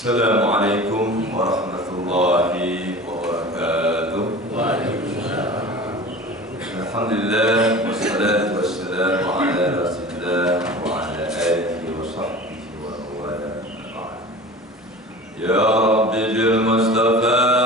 Assalamualaikum warahmatullahi wabarakatuh. Alhamdulillah wassalatu wassalamu ala Rasulillah wa ala alihi wa sahbihi wa wala. Ya Rabbi bil Mustafa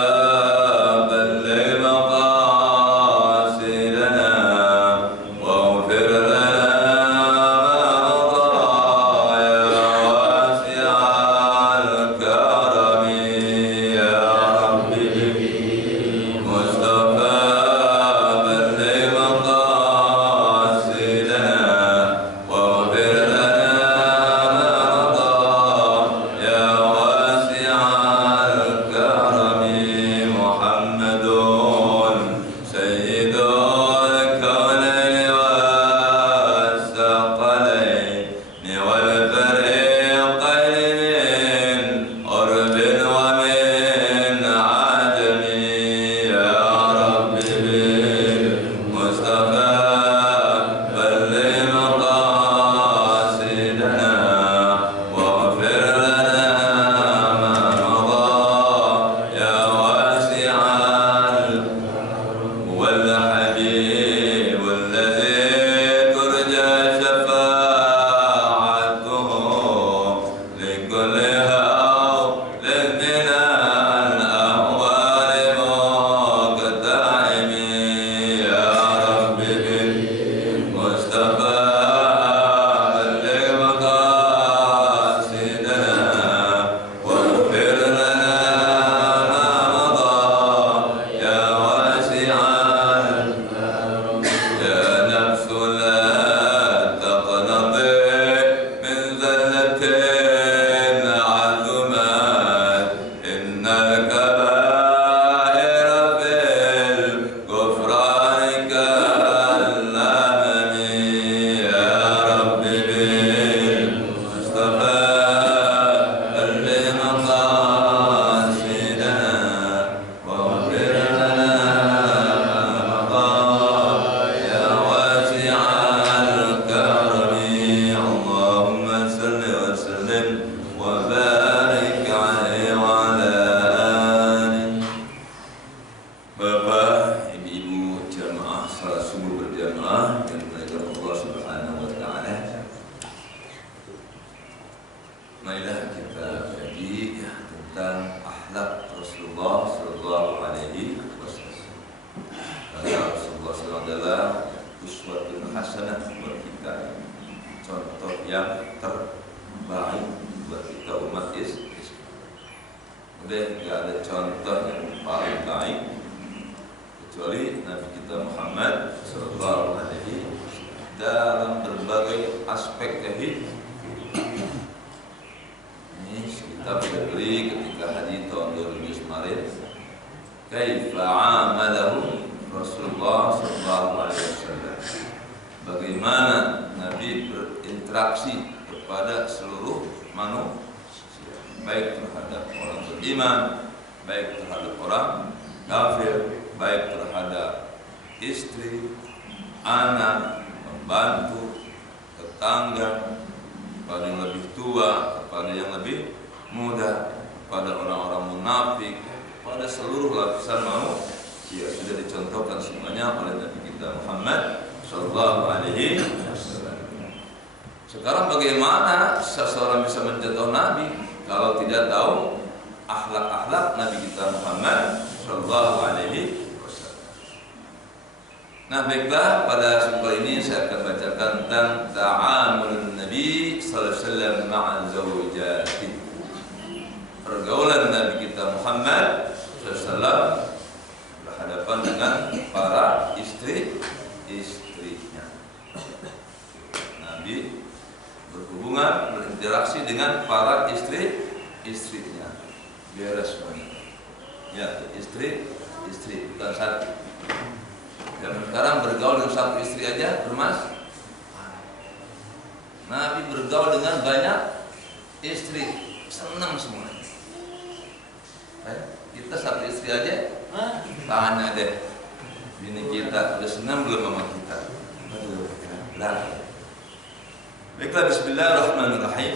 Baiklah, bismillahirrahmanirrahim.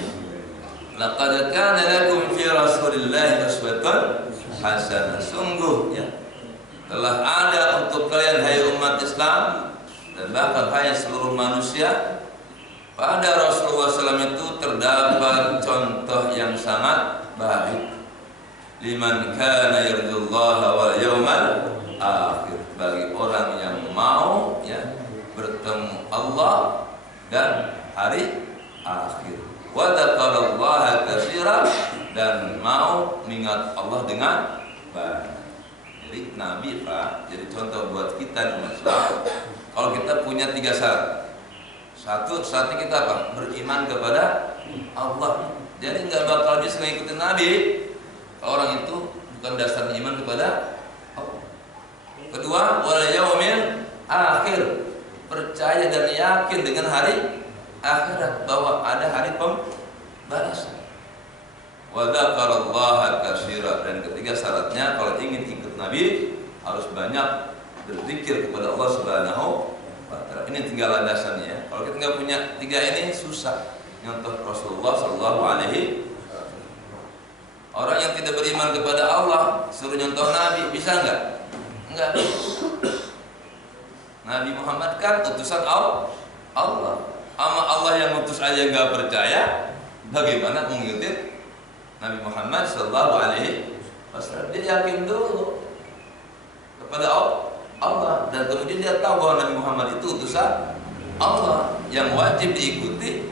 Laqad kana lakum fi Rasulillahi uswatun hasanah. Sungguh ya, telah ada untuk kalian hai umat Islam dan bahkan hai seluruh manusia, pada Rasulullah SAW itu terdapat contoh yang sangat baik. Liman kana yarjullaha wal yawmal akhir, bagi orang yang mau ya bertemu Allah dan hari akhir. Wa dzakarallaha katsiran, dan mau mengingat Allah dengan banyak. Jadi Nabi Pak jadi contoh buat kita umat Islam. Kalau kita punya 3 syarat. Satu, syaratnya kita apa? Beriman kepada Allah. Jadi nggak bakal bisa mengikuti Nabi kalau orang itu bukan dasarnya iman kepada Allah. Kedua, wal yaumil akhir, percaya dan yakin dengan hari akhirat, bahwa ada hari pembalasan. Wa dzakarallaha katsiran, dan ketiga syaratnya kalau ingin ikut Nabi harus banyak berzikir kepada Allah Subhanahu wa taala. Ini tinggal landasannya ya. Kalau kita nggak punya 3 ini susah. Contoh Rasulullah sallallahu alaihi wasallam. Orang yang tidak beriman kepada Allah suruh nyontoh Nabi, bisa nggak? Enggak. Nabi Muhammad kan utusan Allah. Ama Allah yang utus aja nggak percaya, bagaimana mengikuti Nabi Muhammad sallallahu alaihi wasallam? Dia yakin dulu kepada Allah, dan kemudian dia tahu bahwa Nabi Muhammad itu utusan Allah yang wajib diikuti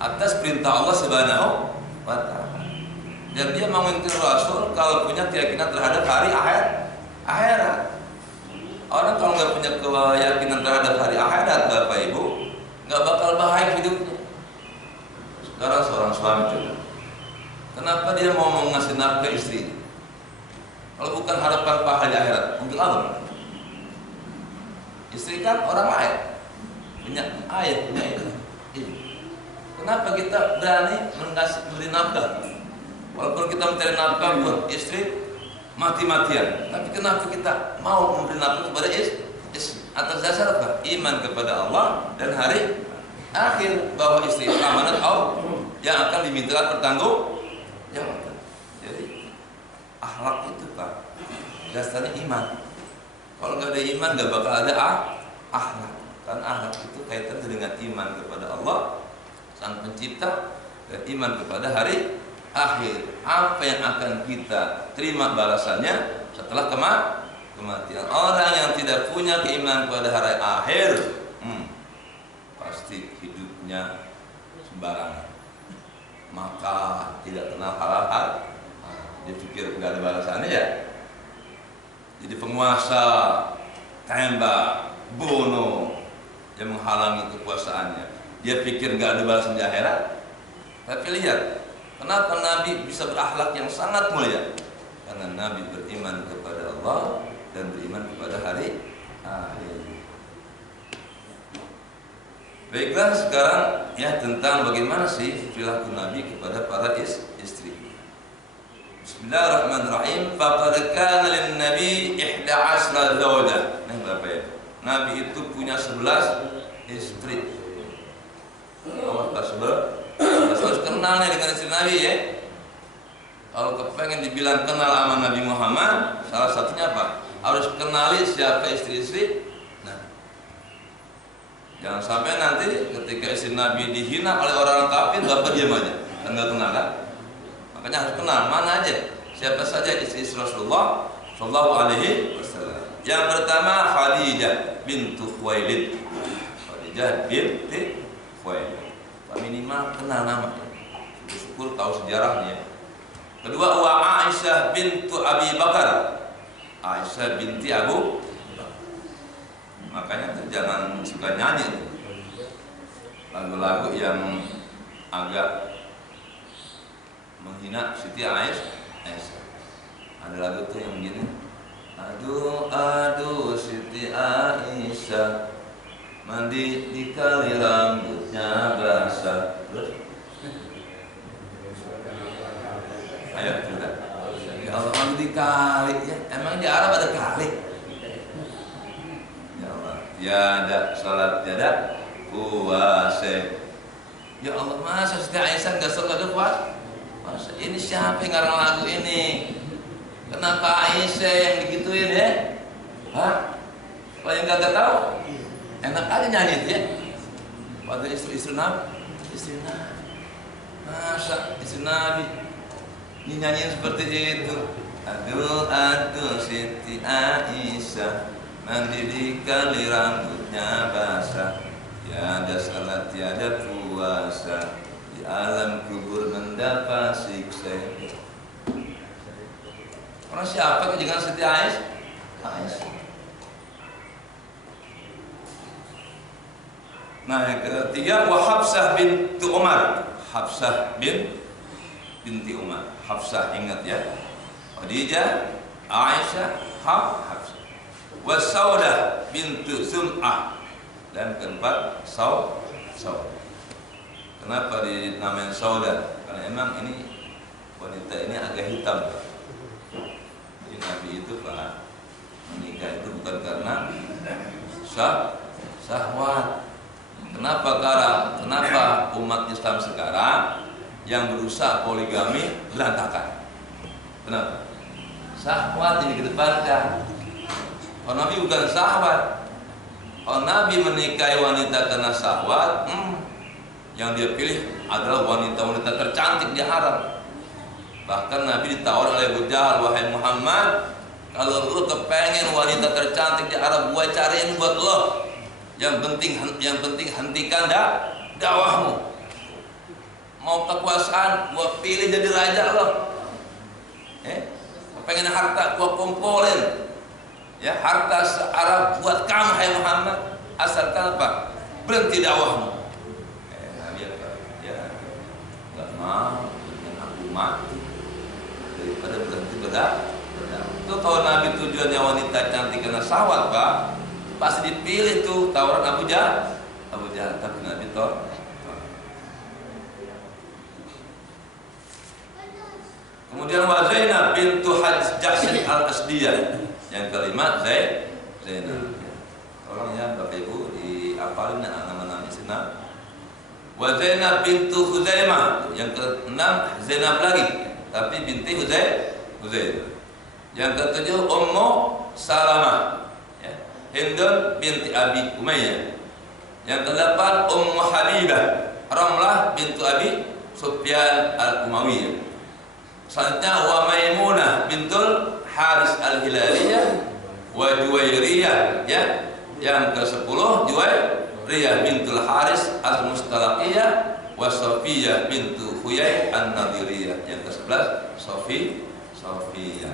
atas perintah Allah Subhanahu wa taala. Dan dia mau mengikuti Rasul kalau punya keyakinan terhadap hari akhirat. Orang kalau nggak punya keyakinan terhadap hari akhirat, Bapak Ibu, nggak bakal bahagia hidupnya. Sekarang seorang suami juga, kenapa dia mau ngasih nafkah istri? Kalau bukan harapan pahala di akhirat, untuk apa? Istri kan orang lain, punya ayah, punya ibu. Kenapa kita berani memberi nafkah? Walaupun kita mencari nafkah buat istri mati-matian, tapi kenapa kita mau memberi nafkah kepada istri? Atas dasar apa? Iman kepada Allah dan hari akhir, bahwa istri amanat Allah yang akan diminta pertanggungjawaban. Jadi akhlak itu Pak dasarnya iman. Kalau nggak ada iman nggak bakal ada akhlak. Karena akhlak itu kaitannya dengan iman kepada Allah Sang Pencipta dan iman kepada hari akhir. Apa yang akan kita terima balasannya setelah kematian. Orang yang tidak punya keimanan kepada hari akhir, pasti hidupnya sembarangan, maka tidak kenal halal. Dia pikir nggak ada balasannya ya. Jadi penguasa tembak, bunuh, yang menghalangi kekuasaannya. Dia pikir nggak ada balasan di akhirat. Tapi lihat, kenapa Nabi bisa berakhlak yang sangat mulia? Karena Nabi beriman kepada Allah dan beriman kepada hari akhir. Baiklah, sekarang ya tentang bagaimana sih perilaku Nabi kepada para istri. Bismillahirrahmanirrahim. Faqad kana lin-nabi 11 zawjah. Bapak ya, Nabi itu punya 11 istri. Harus kenal nih dengan istri Nabi ya. Kalau kepengen dibilang kenal sama Nabi Muhammad, salah satunya apa? Harus kenali siapa istri-istri. Nah, jangan sampai nanti ketika istri Nabi dihina oleh orang kafir, Bapak diam aja, kan nggak kenal kan? Makanya harus kenal mana aja siapa saja istri Rasulullah Shallallahu Alaihi Wasallam. Yang pertama Khadijah bintu Khuwailid. Khadijah binti Khuwailid. Minimal kenal nama. Syukur tahu sejarahnya. Kedua wa Aisyah bintu Abi Bakar. Aisyah binti Abu Bakar. Makanya tuh jangan suka nyanyi tuh lagu-lagu yang agak menghina Siti Aisyah. Ada lagu tuh yang begini, aduh aduh Siti Aisyah, mandi di kali rambutnya basah. Ayo kita. Ya Allah, mandi di kali ya. Emang di Arab ada kali? Ya Allah, tiada salat, tiada puasa. Ya Allah, masa Siti Aisyah nggak sholat nggak puasa? Masa ini siapa yang ngarang lagu ini? Kenapa Aisyah yang digituin ya? Hah? Kalau yang kagak tahu, enak aja nyanyi ya. Pada istri Nabi, masa istri Nabi nyanyiin seperti itu. Aduh Siti Aisyah, mandi kali rambutnya basah. Tiada salat tiada puasa, di alam kubur mendapat siksa. Orang siapa kejangan Siti Aisyah? Nah yang ketiga, wa Hafsah binti Umar. Hafsah binti Umar. Hafsah, ingat ya. Khadijah, Aisyah, Hafsah. Wa Saudah binti Zum'ah. Dan keempat, Saudah. Kenapa dinamain Saudah? Karena emang ini wanita ini agak hitam. Jadi Nabi itu Pak menikah itu bukan karena syahwat. Kenapa umat Islam sekarang yang berusaha poligami berantakan? Kenapa? Syahwat ini dikedepankan. Kalau Nabi bukan syahwat. Kalau Nabi menikahi wanita karena syahwat, yang dia pilih adalah wanita-wanita tercantik di Arab. Bahkan Nabi ditawar oleh Abu Jahal, wahai Muhammad, kalau lu kepengen wanita tercantik di Arab, gua cariin buat lo. Yang penting hentikan dakwahmu. Mau kekuasaan, gua pilih jadi raja lo. Pengen harta, gua kumpulin. Ya, harta se-Arab buat kamu, hai Muhammad. Asalkan apa? Berhenti dakwahmu. Nabi ya, nggak mau dengan aku mati daripada berhenti berdakwah. Itu kalau Nabi tujuannya wanita cantik karena syahwat, Pak, pasti dipilih tuh tawaran Abu Jahal, tapi Nabi tolak. Kemudian wa Zainab bintu Jahsy al-Asdiyah. Yang kelima Zainab. Tolong ya Bapak Ibu dihafalin nama-nama Zainab. Wa Zainab bintu Huzaimah. Yang keenam Zainab lagi, tapi binti Huzaimah. Yang ketujuh Ummu Salamah. Hindun binti Abi Umayyah. Yang kedelapan Ummu Habibah Ramlah bintu Abi Sufyan al-Umayyah. Selanjutnya wa Maimunah bintul Haris al-Hilaliyah wa Juwairiyah, ya. Yang ke-10 Juwairiyah bintul Haris al-Mustalaqiyah wa Safiyah bintu Huyai an-Nadiriyah. Yang ke-11 Safiyah.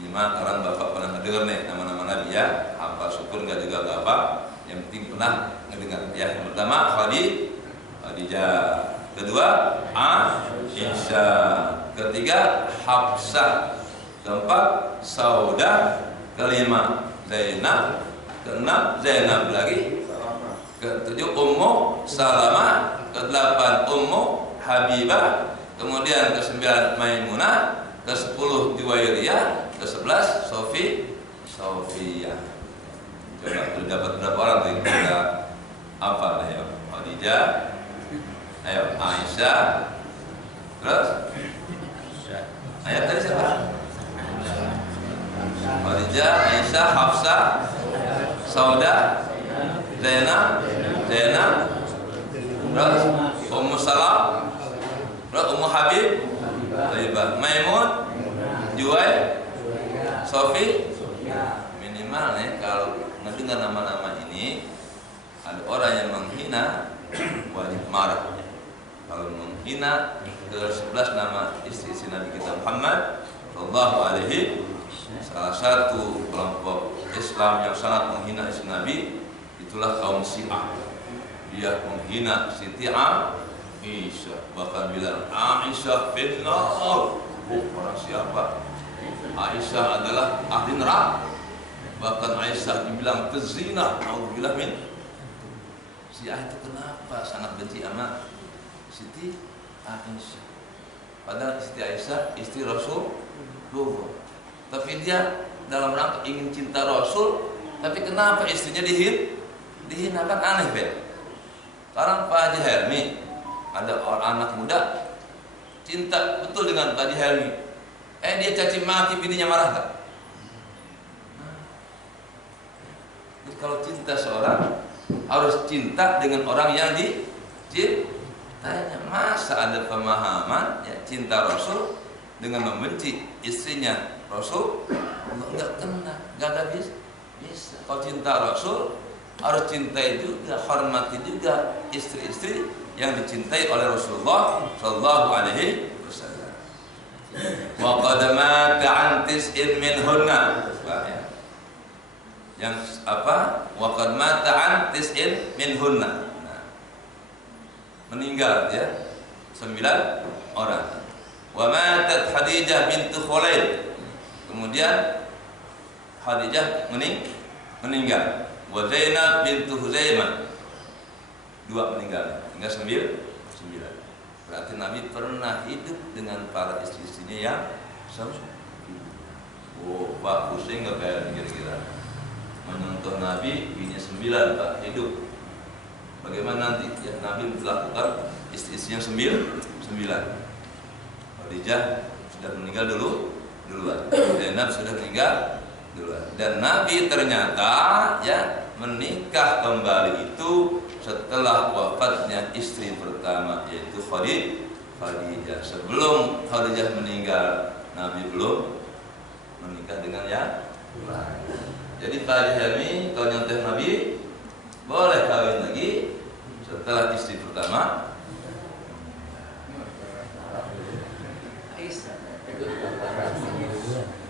Ini mah orang Bapak pernah ngedengar nih nama-nama Nabi ya. Apa syukur enggak juga Bapak, yang penting pernah ngedengar ya. Yang pertama Khadijah, kedua Aisyah, ketiga Hafsah, keempat Saudah, kelima Zainab, keenam Zainab lagi, ketujuh Ummu Salamah, kedelapan Ummu Habibah, kemudian ke-9 Maimunah, ke-10 Juwairiyah, ke-11 Sofiyah. Coba tuh dapat berapa orang tuh kita apa lah ya? Khadijah, ayo Aisyah, terus ayat tadi siapa? Khadijah, Aisyah, Hafsah, Saudah, Zainab, terus Ummu Salam, terus Ummu Habib, Maimun, Juwai, Sofi. Minimal nih kalau mendengar nama-nama ini ada orang yang menghina, wajib marah. Kalau menghina ke-11 nama istri Nabi kita Muhammad sallallahu alaihi, salah satu kelompok Islam yang sangat menghina istri Nabi itulah kaum Syiah. Dia menghina Siti Aisyah, bahkan bilang Aisyah finnar. Orang siapa? Aisyah adalah ahli neraka. Bahkan Aisyah dibilang pezina. Nauzubillah min. Syiah itu kenapa sangat benci sama Siti Aisyah? Padahal Siti Aisyah istri Rasulullah, tapi dia dalam rangka ingin cinta Rasul, tapi kenapa istrinya dihinakan? Aneh, Ben. Sekarang Pak Haji Helmi ada orang anak muda cinta betul dengan Pak Haji Helmi, dia caci maki bininya marah tak? Jadi kalau cinta seorang harus cinta dengan orang yang dicintainya. Masa ada pemahaman ya, cinta Rasul dengan membenci istrinya Rasul? Enggak kena, enggak bisa. Kalau cinta Rasul harus cintai juga, hormati juga istri-istri yang dicintai oleh Rasulullah Sallallahu Alaihi Wasallam. Wa qad mata an tis'in minhunna. Yang apa? Wa qad mata an tis'in minhunna. Nah, meninggal ya 9 orang. Wa matat Khadijah bintu Khuwailid. Kemudian Khadijah meninggal. Wa Zainab bintu Huzaimah. 2 meninggal. Tinggal 9. Berarti Nabi pernah hidup dengan para istri-istrinya yang sempurna. Oh, Pak pusing nggak kayak kira-kira menyentuh Nabi, bini 9 Pak hidup. Bagaimana nanti ya, Nabi melakukan istri-istrinya 9. Khadijah sudah meninggal duluan. Zainab sudah meninggal duluan. Dan Nabi ternyata ya menikah kembali itu setelah wafatnya istri pertama, yaitu Khadijah. Sebelum Khadijah meninggal, Nabi belum menikah dengan yang lain. Jadi Pak Haji Helmi kalau nyontek Nabi boleh kawin lagi setelah istri pertama.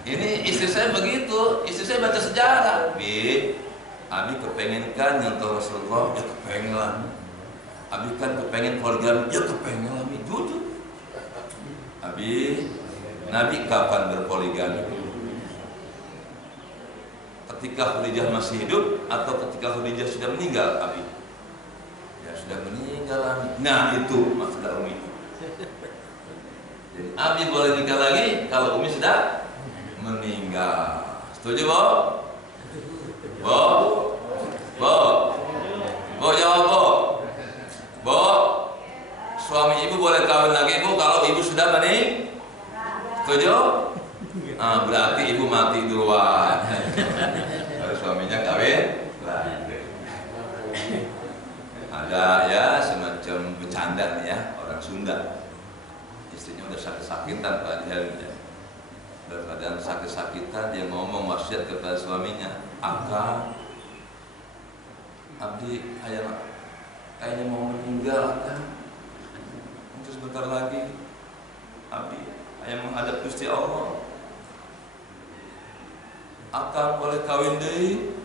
Ini istri saya begitu, istri saya baca sejarah. Abi kepengen kan nyontoh Rasulullah, ya kepengen lah. Abi kan kepengen poligami, ya kepengen lah. Jujur. Abi, Nabi kapan berpoligami? Ketika Khadijah masih hidup atau ketika Khadijah sudah meninggal? Abi, ya sudah meninggal Abi. Nah itu maksudnya Umi. Jadi Abi boleh nikah lagi kalau Umi sudah meninggal. Setuju, Bo? Bo jawab, Bo. Suami ibu boleh kawin lagi, Bu, kalau ibu sudah meninggal. Setuju? Berarti ibu mati duluan. Kalau suaminya kawin lagi. Ada ya semacam bercanda nih ya, orang Sunda. Istrinya udah sakit-sakitan Pak Haji. Dalam keadaan sakit-sakitan dia ngomong wasiat kepada suaminya, Akang, Abdi kayaknya mau meninggal Akang. Terus sebentar lagi Abdi ayah menghadap Gusti Allah. Akang boleh kawin deui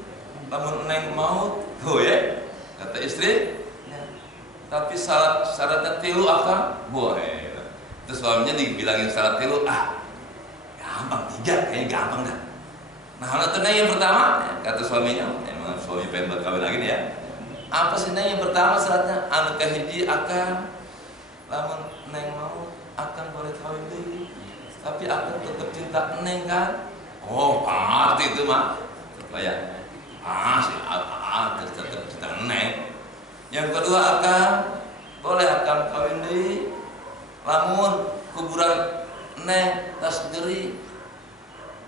lamun neng maut. Oh ya, kata istri. Tapi syaratnya 3 Akang. Boleh. Terus suaminya dibilangin syarat 3, gampang 3, kayaknya gampang dah. Nah, itu yang pertama, kata suaminya, emang suami pengen berkawin lagi nih ya. Apa sih yang pertama syaratnya? Anu kahiji Akang, lamun neng mau Akang boleh kawin deui. Tapi Akang tetap cinta neng kan? Oh, pasti itu mah. Supaya tetap cinta neng. Yang kedua Akang, boleh Akang kawin deui. Lamun kuburan neng tas geri,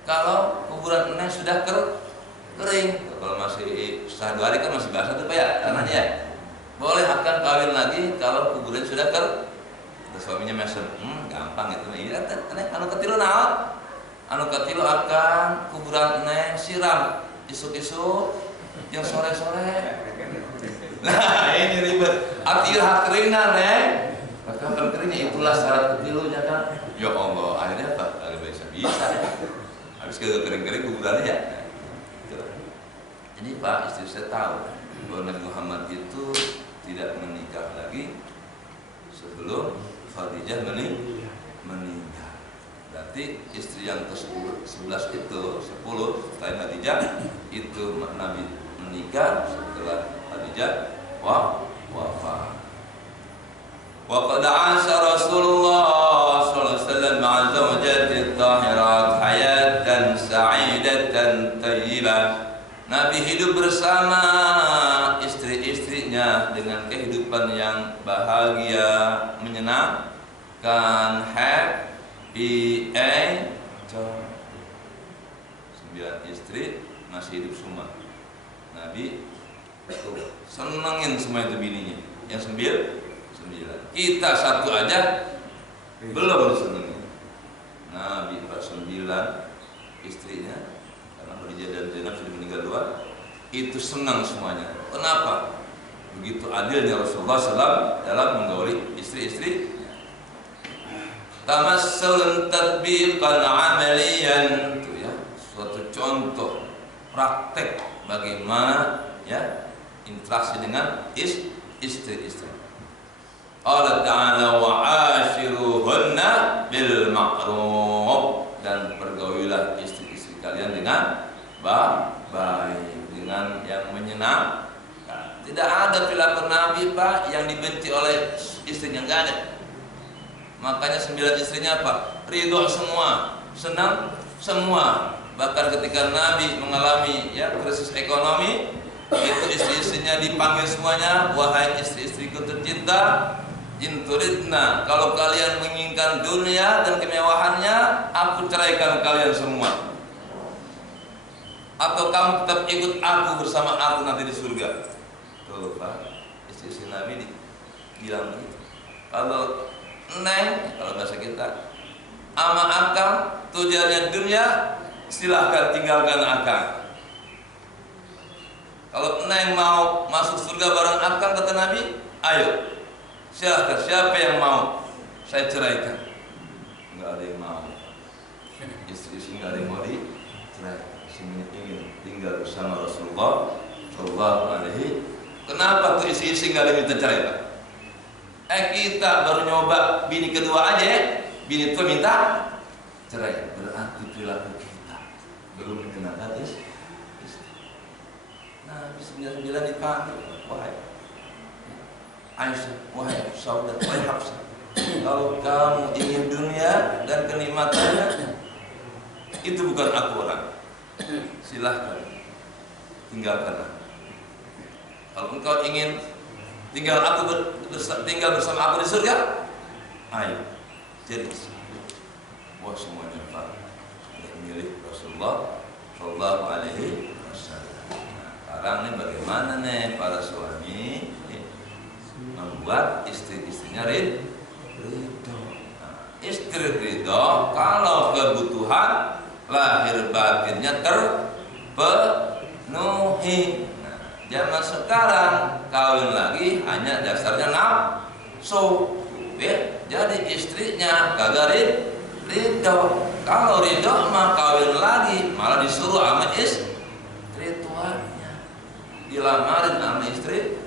kalau kuburan neng sudah kering, kalau masih 1-2 hari kan masih basah tuh Pak ya tanahnya ya. Boleh Akang kawin lagi kalau kuburan sudah kering. Terus suaminya mesem, gampang itu. Iya, anu ketilu naon? Anu ketilu Akang kuburan neng siram isuk-isuk yang sore-sore. Nah ini ribet. Artinya hak keringna neng. Kapan keringnya itulah syarat ketilunya kan. Ya Allah, akhirnya apa? Agak bisa ya. Habis kering-kering kuburannya ya. Jadi Pak, istri saya tahu bahwa Nabi Muhammad itu tidak menikah lagi sebelum Khadijah meninggal. Berarti istri yang ke-11 itu 10 selain Khadijah itu Nabi menikah setelah Khadijah wafat. Wa qad 'asha Rasulullah sallallahu alaihi wasallam ma'a zawjati tahirat hayatan sa'idatan tayyibah. Nabi hidup bersama istri-istrinya dengan kehidupan yang bahagia, menyenangkan. can happy enjoy. 9 istri masih hidup semua. Nabi tuh senengin semua itu bininya. Yang 9. Kita satu aja belum disenengin. Nabi 49 istrinya, karena Khadijah dan Zainab sudah meninggal duluan, itu senang semuanya. Kenapa? Begitu adilnya Rasulullah SAW dalam menggauli istri-istri. Tamassulun tatbiqan amaliyan, itu ya, suatu contoh praktek bagaimana ya interaksi dengan istri-istri. Allah Ta'ala wa ashiruhunna bil ma'ruf, dan pergaulilah istri-istri kalian dengan baik, dengan yang menyenangkan. Tidak ada perilaku Nabi Pak yang dibenci oleh istrinya, enggak ada. Makanya 9 istrinya apa? Ridho semua, senang semua. Bahkan ketika Nabi mengalami ya krisis ekonomi, itu istri-istrinya dipanggil semuanya, wahai istri-istriku tercinta, inturidna, kalau kalian menginginkan dunia dan kemewahannya, aku ceraikan kalian semua. Atau kamu tetap ikut aku bersama aku nanti di surga. Tuh Pak, istri-istri Nabi bilang begitu. Kalau Neng, kalau bahasa kita, ama akang tujuannya dunia, silahkan tinggalkan akang. Kalau Neng mau masuk surga bareng akang, kata Nabi, ayo, silahkan, siapa yang mau, saya ceraikan. Enggak ada yang mau. Istri-istri enggak ada yang mau diceraikan. Semuanya ingin tinggal bersama Rasulullah Shallallahu Alaihi. Kenapa tuh istri-istri enggak ada yang minta cerai Pak? Kita baru nyoba bini kedua aja, bini tua minta cerai. Berarti perilaku kita belum mengenal istri. Nah, 99 dipanggil, wahai Aisyah, wahai Saudah, wahai Hafsah, kalau kamu ingin dunia dan kenikmatannya, itu bukan aku orang. Silahkan tinggalkan aku. Kalau engkau ingin tinggal bersama aku di surga, ayo jadi. Wah, semuanya Pak milik Rasulullah Shallallahu Alaihi Wasallam. Nah, sekarang nih bagaimana nih para suami membuat istri-istrinya ridho. Nah, istri ridho kalau kebutuhan lahir batinnya terpenuhi. Zaman sekarang kawin lagi hanya dasarnya nafsu, ya. Jadi istrinya kagak ridho. Kalau ridho mah kawin lagi malah disuruh sama istri tuanya, dilamarin sama istri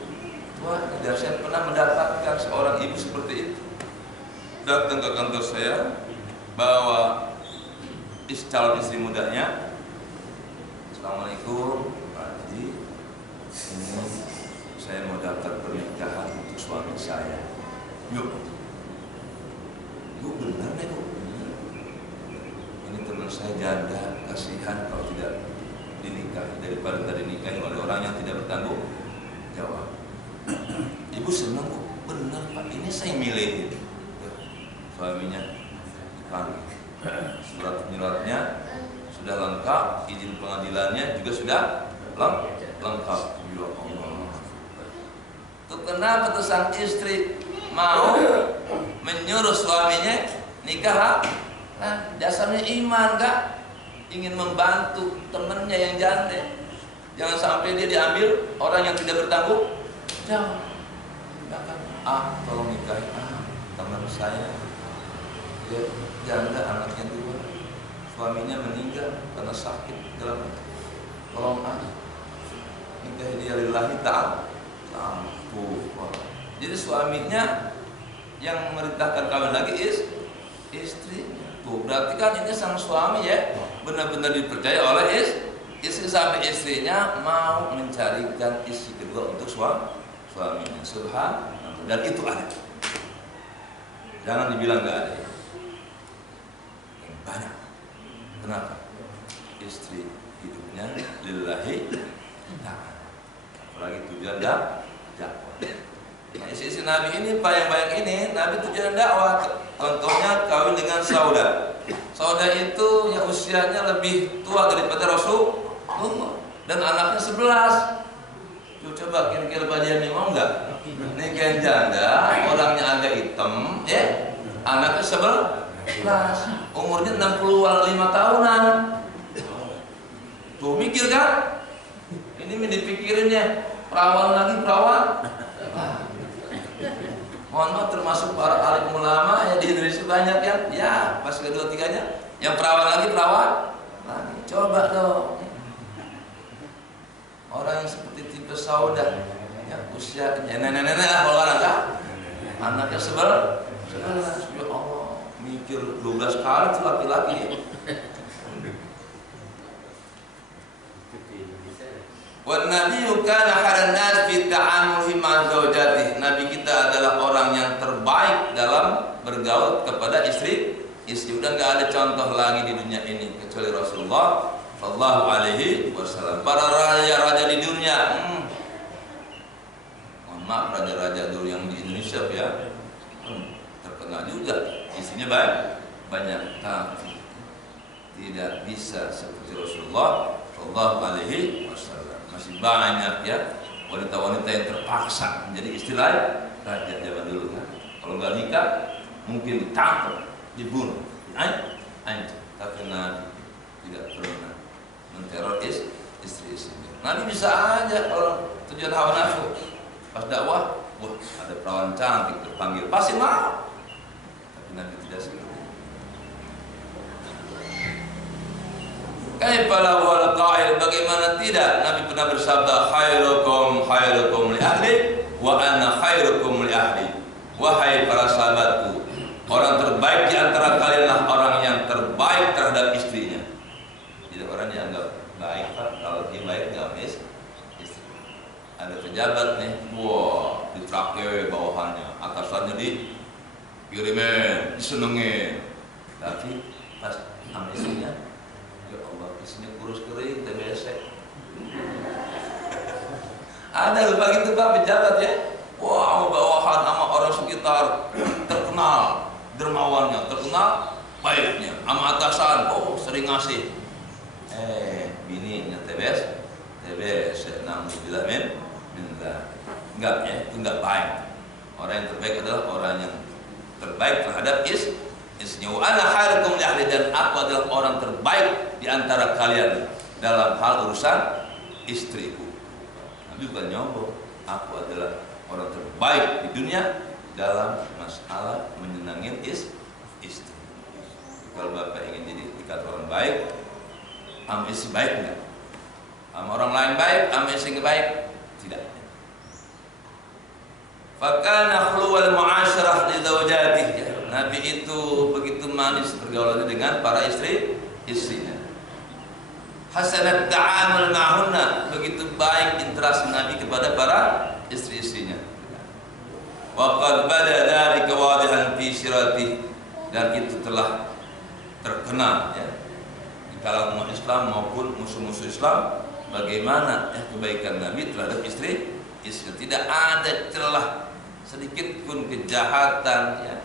tuanya. Dan saya pernah mendapatkan seorang ibu seperti itu, datang ke kantor saya bawa calon istri mudanya. Assalamualaikum Pak Haji, ini saya mau daftar pernikahan untuk suami saya. Yuk, benar nih Bu. Ini teman saya janda, kasihan kalau tidak dinikahi, daripada tadi dinikahi oleh orang yang tidak bertanggung jawab. Ibu senang Bu, benar Pak, ini saya milihin. Suaminya dipanggil, surat penyelatnya sudah lengkap, izin pengadilannya juga sudah lengkap. Ya Allah. Tuh kenapa tuh sang istri mau menyuruh suaminya nikah? Nah, dasarnya iman Kak, ingin membantu temennya yang janda. Jangan sampai dia diambil orang yang tidak bertanggung jawab. Tolong nikahi teman saya. Dia janda, anaknya 2, suaminya meninggal karena sakit dalam. Tolong nikahi dia lillahi ta'ala. Jadi suaminya yang memerintahkan kawin lagi istrinya. Tuh, berarti kan ini sang suami ya benar-benar dipercaya oleh istri, sampai istrinya mau mencarikan istri kedua untuk suaminya. Subhanallah. Dan itu ada. Jangan dibilang nggak ada. Yang banyak. Kenapa? Istri hidupnya lillahi ta'ala. Apalagi tujuan dakwah. Nah, istri Nabi ini, bayang-bayang ini, Nabi tujuan dakwah. Contohnya kawin dengan Sauda. Sauda itu yang usianya lebih tua daripada Rasulullah dan anaknya 11. Coba kira-kira Pak Jami mau nggak? Nikahin janda, orangnya agak hitam, ya, anaknya 11, umurnya 65 tahunan. Tuh mikir kan? Ini dipikirinnya perawan lagi perawan. Mohon maaf, termasuk para alim ulama ya di Indonesia banyak yang ya pas kedua tiganya yang perawan lagi perawan. Coba dong. Orang yang seperti tipe Sauda ya usia nenek-nenek lah kalau orang kan anaknya 11. Ya Allah, mikir 12 kali itu laki-laki ya. Wan nabiyyu kana khairan nas fi ta'amulihi ma'a zawjatihi. Nabi kita adalah orang yang terbaik dalam bergaul kepada istri. Udah nggak ada contoh lagi di dunia ini kecuali Rasulullah sallallahu alaihi wasallam. Para raja-raja di dunia, mohon maaf, raja-raja dulu yang di Indonesia ya, terkenal juga, istrinya banyak, tapi tidak bisa seperti Rasulullah sallallahu alaihi wasallam. Masih banyak ya wanita-wanita yang terpaksa menjadi istri raja zaman dulu kan. Kalau nggak nikah mungkin ditangkap, dibunuh, tapi Nabi tidak pernah menteror istri-istrinya. Nabi bisa aja kalau tujuan hawa nafsu pas dakwah, wah ada perawan cantik terpanggil, pasti mau. Tapi Nabi tidak seperti itu. Kaifalah wal qail, bagaimana tidak Nabi pernah bersabda khairukum li ahli wa ana khairukum li ahli. Wahai para sahabatku, orang terbaik di antara kalianlah orang yang terbaik terhadap istrinya. Jadi orang yang enggak baik Pak, kalau dia baik enggak mis istri. Ada pejabat nih, wah ditraktir bawahannya, atasannya dikirimin, disenengin. Tapi pas sama istrinya, ya Allah, istrinya kurus kering, TBC. Ada lupa gitu Pak pejabat ya. Wah, bawahan sama orang sekitar terkenal dermawannya, terkenal baiknya, sama atasan, oh sering ngasih. Bininya TBC, naudzubillah minzalik. Enggak ya, itu enggak baik. Orang yang terbaik adalah orang yang terbaik terhadap istrinya. Wa ana khairukum li ahli, dan aku adalah orang terbaik di antara kalian dalam hal urusan istriku. Nabi bukan nyombong, aku adalah orang terbaik di dunia dalam masalah menyenangin istri. Kalau Bapak ingin jadi dikatakan orang baik, sama istri baik enggak? Sama orang lain baik, sama istri baik? Tidak. Fakana khuluwal mu'asyarah li zawjatihi. Nabi itu begitu manis pergaulannya dengan para istrinya. Hasanat ta'amul ma'hunna, begitu baik interaksi Nabi kepada para istri-istrinya. Wa qad bada dzalika wadihan fi sirati, dan itu telah terkenal ya di kalangan umat Islam maupun musuh-musuh Islam bagaimana kebaikan Nabi terhadap istri. Tidak ada celah sedikit pun kejahatan ya,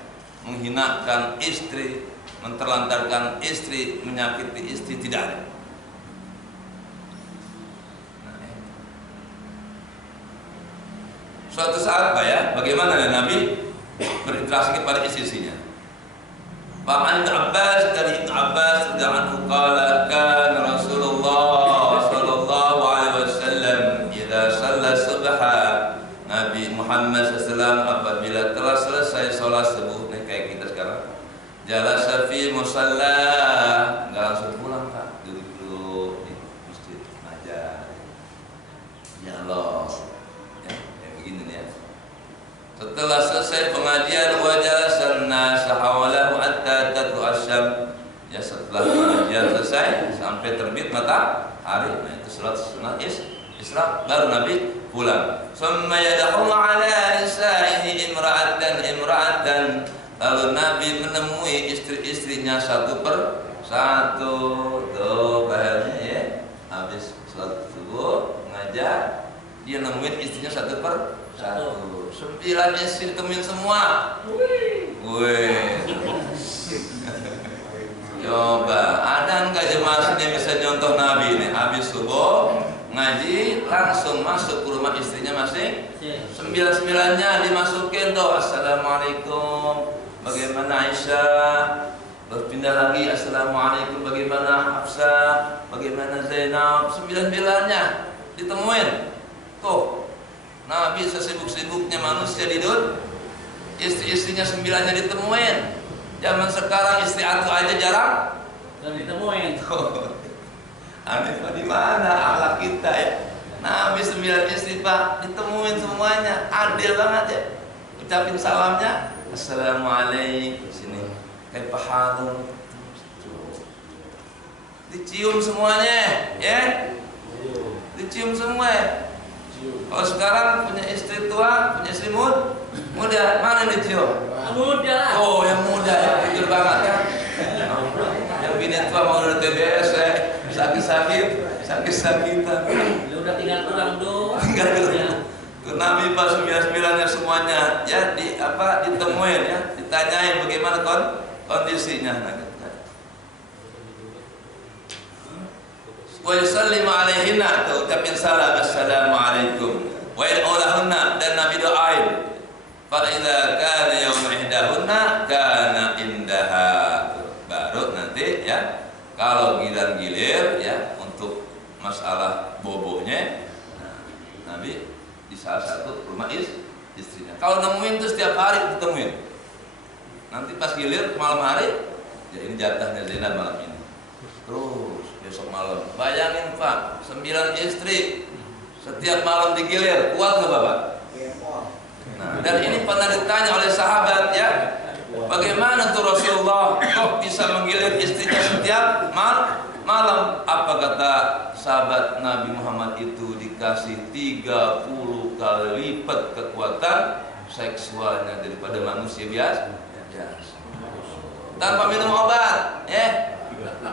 menghinakan istri, menterlantarkan istri, menyakiti istri, tidak ada. Suatu saat Pak ya, bagaimana Nabi berinteraksi kepada istri-istrinya. Bahkan Abbas, dari Ibn Abbas radhiyallahu qala kana Rasulullah sallallahu alaihi wasallam idza shalla subha. Nabi Muhammad SAW apabila telah selesai sholat subuh, kayak kita sekarang, jalasa fi musalla, enggak langsung pulang Pak, duduk dulu di masjid ngajar. Ya Allah. Setelah selesai pengajian wajalasan nas hawalahu hatta tatlu asyam. Ya setelah pengajian selesai sampai terbit matahari. Nah itu salat sunat Isra, baru Nabi pulang. Summa yadkhulu ala nisa'ihi imra'atan. Lalu Nabi menemui istri-istrinya satu per satu. Tuh bahalnya ya. Habis salat subuh ngajar, dia nemuin istrinya satu per satu. 9 istri ditemuin semua. Weh. Coba, ada nggak jemaah sini bisa nyontoh Nabi ini? Habis subuh ngaji langsung masuk ke rumah istrinya masing. Sembilan-sembilannya dimasukin tuh. Assalamualaikum. Bagaimana Aisyah? Berpindah lagi. Assalamualaikum. Bagaimana Hafsah? Bagaimana Zainab? Sembilan-sembilannya ditemuin. Tuh, Nabi sesibuk-sibuknya manusia di dunia, istri-istrinya 9-nya ditemuin. Zaman sekarang istri atu aja jarang ditemuin. Aneh di mana akhlak kita ya? Nabi 9 istri Pak ditemuin semuanya, adil banget ya. Ucapin salamnya, assalamualaikum, sini kayak pahalun, dicium semuanya, ya, dicium semua. Kalau sekarang punya istri tua, punya istri muda, mana yang dicium? Muda. Oh, yang muda ya, jujur banget ya. Yang bini tua mau udah TBS, sakit-sakitan. Ya udah tinggal pulang doang. Tinggal pulang. Nabi pas 9-9-nya semuanya ya ditemuin ya, ditanyain bagaimana kondisinya. Wa yusallimu alaihinna, ucapin salam assalamualaikum. Wa yad'ulahunna, dan Nabi doain. Fa idza kana yaum ihdahunna kana indaha. Baru nanti ya kalau gilir ya untuk masalah bobonya, nah, Nabi di salah satu rumah istrinya. Kalau nemuin tuh setiap hari ditemuin. Nanti pas gilir malam hari, ya ini jatahnya Zainab malam ini. Terus besok malam, bayangin Pak, 9 istri setiap malam digilir, kuat nggak Bapak? Nah, dan ini pernah ditanya oleh sahabat ya, bagaimana tuh Rasulullah kok bisa menggilir istrinya setiap malam? Apa kata sahabat Nabi Muhammad itu? Dikasih 30 kali lipat kekuatan seksualnya daripada manusia biasa. Tanpa minum obat, ya.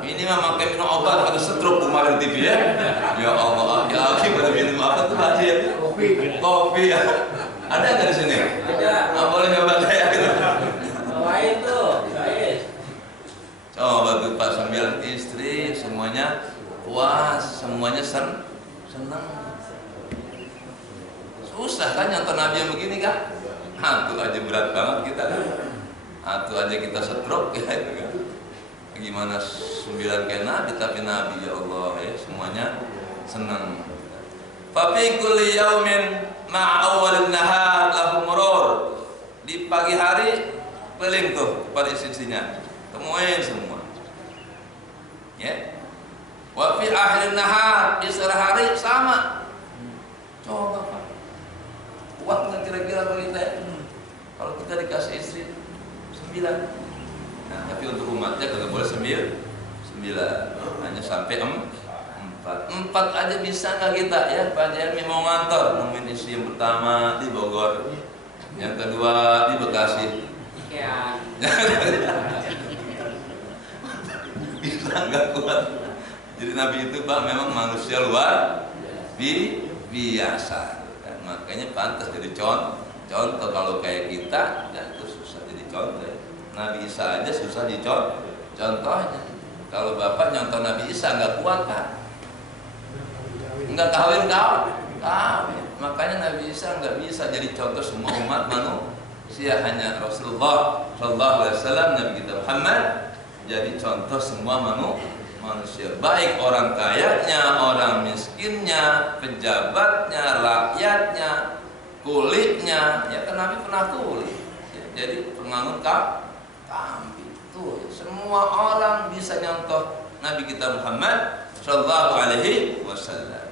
Ini mah pakai minum obat pada stroke kemarin TV ya. Ya Allah, ya gimana minum apa tuh Pak ya? Kopi ya. Ada nggak di sini? Ada. Nggak boleh nyoba saya gitu. Bawain tuh, guys. Coba tuh Pak 9 istri semuanya puas, semuanya senang. Susah kan nyonton Nabi yang begini kan? Hantu aja berat banget kita kan. Hantu aja kita stroke ya itu kan. Gimana 9 kayak Nabi tapi Nabi ya Allah ya semuanya senang. Fa fi kulli yaumin ma'a awwalin nahar lahu murur. Di pagi hari keliling tuh kepada istrinya, temuin semua. Ya. Wa fi akhirin nahar, di sore hari sama. Coba Pak. Kuat nggak kira-kira kita? Kalau kita dikasih istri 9. Nah, tapi untuk umatnya kalau boleh 9, hanya sampai 4 aja bisa nggak kita ya? Pak Jeremy mau ngantor, nemuin istri yang pertama di Bogor, yang kedua di Bekasi. Ya. Bisa nggak kuat. Jadi Nabi itu Pak memang manusia luar biasa. Dan makanya pantas jadi contoh kalau kayak kita, dan itu susah jadi contoh. Ya. Nabi Isa aja susah contohnya. Kalau Bapak nyontoh Nabi Isa nggak kuat kan? Nggak kawin. Makanya Nabi Isa nggak bisa jadi contoh semua umat manusia. Hanya Rasulullah Shallallahu Alaihi Wasallam, Nabi kita Muhammad jadi contoh semua manusia. Baik orang kayanya, orang miskinnya, pejabatnya, rakyatnya, kulitnya. Ya kan Nabi pernah kulit. Ya, jadi penganut kambing tuh semua orang bisa nyontoh Nabi kita Muhammad Sallallahu Alaihi Wasallam.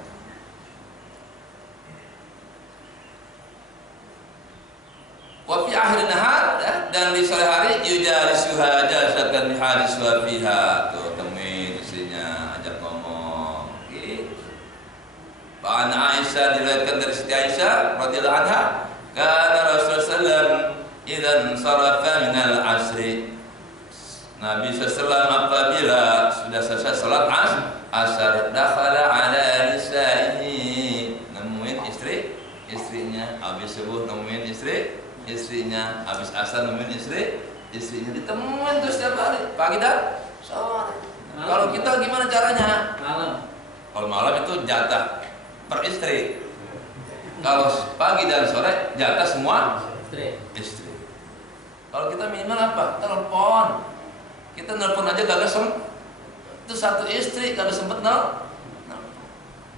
Wa fi akhir nahar, dan di sore hari yujalisuha jalsatan lihalisuha fiha, tuh temuin istrinya, ajak ngomong gitu. Ba'an Aisyah, diriwayatkan dari Siti Aisyah radhiyallahu anha, kana Rasulullah sallallahu idan sarafa minal asri, Nabi SAW apabila sudah selesai salat asar, dakhala ala nisa'ihi, nemuin istrinya. Habis subuh nemuin istrinya, habis asar nemuin istrinya ditemuin tuh setiap hari, pagi dan sore. Kalau kita gimana caranya? Malam. Kalau malam itu jatah per istri. Kalau pagi dan sore jatah semua istri. Kalau kita minimal apa? Telepon. Kita nelpon aja kagak sempet. Itu satu istri kagak sempet nelpon.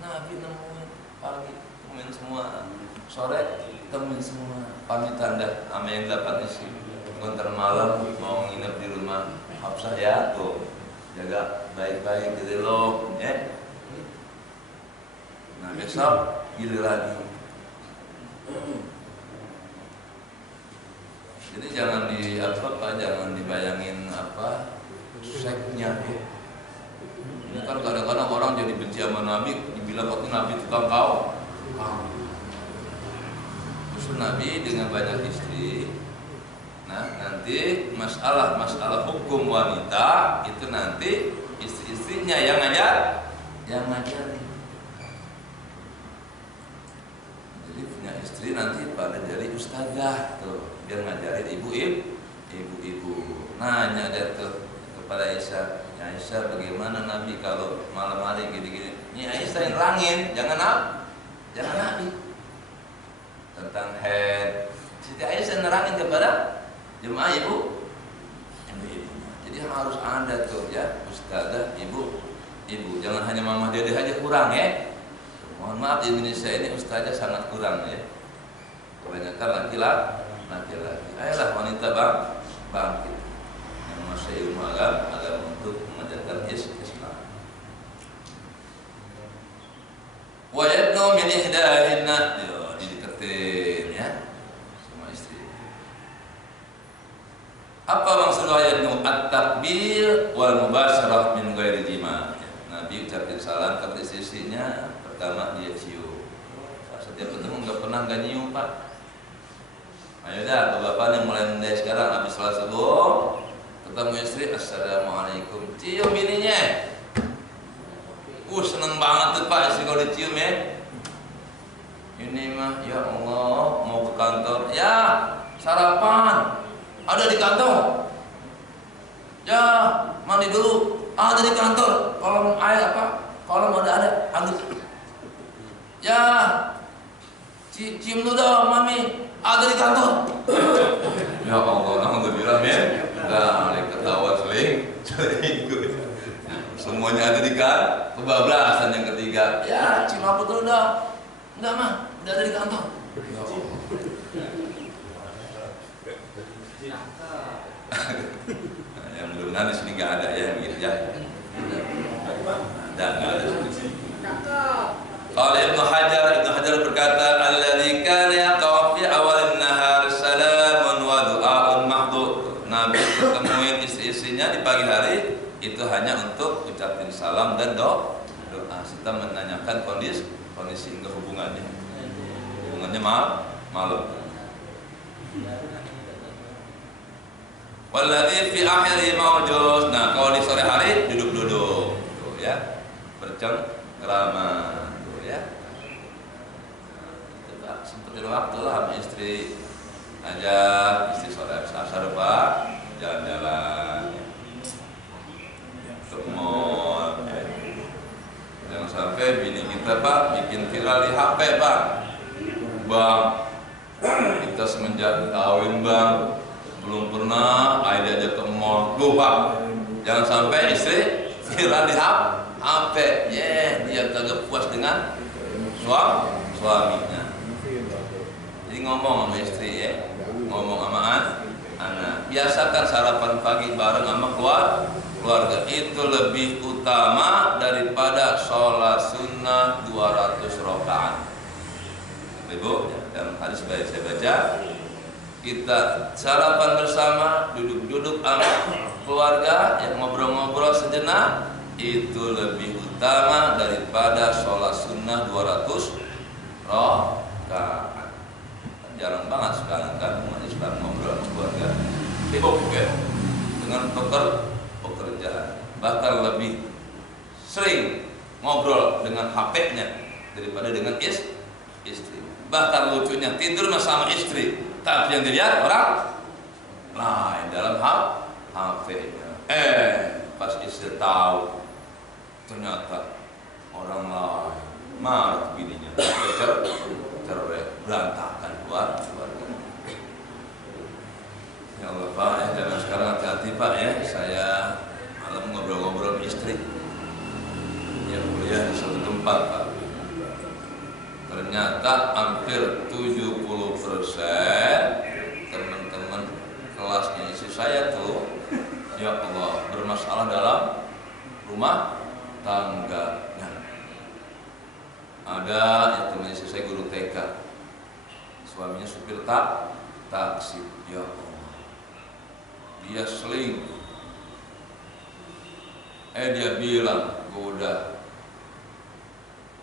Nabi nemuin pagi, temuin semua. Sore temuin semua. Pamitan dah sama yang 8 istri. Ntar malam mau nginep di rumah Hafsah ya tuh. Jaga baik-baik gitu loh, ya. Nah besok gilir lagi. Jadi jangan jangan dibayangin seknya. Ini kan kadang-kadang orang jadi benci sama Nabi, dibilang waktu Nabi tukang kau. Justru Nabi dengan banyak istri. Nah nanti masalah hukum wanita itu nanti istri-istrinya yang ngajarin. Jadi punya istri nanti pada jadi ustazah tuh, biar ngajarin ibu-ibu. Nanya dia tuh kepada Aisyah, ya Aisyah bagaimana Nabi kalau malam hari gini-gini? Ini Aisyah yang nerangin, jangan Nabi tentang head. Siti Aisyah nerangin kepada jemaah ibu. Jadi harus ada tuh ya ustazah ibu. Jangan hanya mama dede aja kurang ya. Mohon maaf di Indonesia ini ustazah sangat kurang ya. Kebanyakan laki-laki. Ayolah wanita bangkit. Yang masih ilmu agama untuk mengajarkan Islam. Wa yadnu min ihdahinna, dideketin ya. Apa maksud ayatnya? At-takbir wal mubasyarah min ghairi jima. Nabi ucapin salam ke istrinya, pertama dia cium. Setiap ketemu enggak pernah nyium, Pak. Ayo dah, bapak-bapak mulai dari sekarang habis salat subuh, ketemu istri, assalamualaikum. Cium bininya. Seneng banget tuh Pak istri kalau dicium ya. Ini mah ya Allah mau ke kantor. Ya, sarapan. Ada di kantor. Ya, mandi dulu. Ada di kantor. Kolom air kolom ada. Ambil. Ya, cium dulu dong, mami. Ada di kantor. Ya Allah, alhamdulillah ya. Dah, ketahuan selingkuh. Semuanya ada di kantor. Kebablasan yang ketiga. Ya, cium aku dulu dong. Enggak mah, udah ada di kantor. Ya Allah. Yang mudah-mudahan di sini nggak ada ya begitu ya. Nggak ada. Kalau Ibnu Hajar berkata, alladzi kana yaqa'u fi awalin nahar salamun wa du'aun mahdud. Nabi ketemuin istri-istrinya di pagi hari itu hanya untuk ucapin salam dan doa serta menanyakan kondisi enggak hubungannya malam. Walladzi fi akhiri mawjud. Nah, kalau di sore hari duduk-duduk tuh ya. Bercengkrama tuh ya. Coba sempetin waktu lah sama istri aja, istri sore habis asar Pak, jalan-jalan ke mall ya. Jangan sampai bini kita Pak bikin viral di HP Pak. Bang, kita semenjak kawin Bang belum pernah diajak ke mall. Duh Pak, jangan sampai istri viral di HP. Dia kagak puas dengan suaminya. Jadi ngomong sama istri ya, ngomong sama anak. Biasakan sarapan pagi bareng sama keluarga. Itu lebih utama daripada sholat sunnah 200 rakaat. Ibu, dalam hadis saya baca, kita sarapan bersama, duduk-duduk sama keluarga, yang ngobrol-ngobrol sejenak, itu lebih utama daripada sholat sunnah 200 rakaat. Jarang banget sekarang kan umat Islam ngobrol sama keluarga. Sibuk ya dengan pekerjaan, bahkan lebih sering ngobrol dengan HP-nya daripada dengan istri. Bahkan lucunya tidur sama istri tapi yang dilihat orang lain dalam HP-nya. Pas istri tahu, ternyata orang lain marah bininya, cerai, berantakan keluarga. Ya Allah Pak, jangan sekarang hati-hati Pak ya. Saya malam ngobrol-ngobrol sama istri yang kuliah di satu tempat Pak. Ternyata hampir 70% teman-teman kelasnya istri saya tuh, ya Allah, bermasalah dalam rumah tangganya. Ada yang teman istri saya guru TK, suaminya supir taksi, ya Allah, dia selingkuh. Dia bilang, gue udah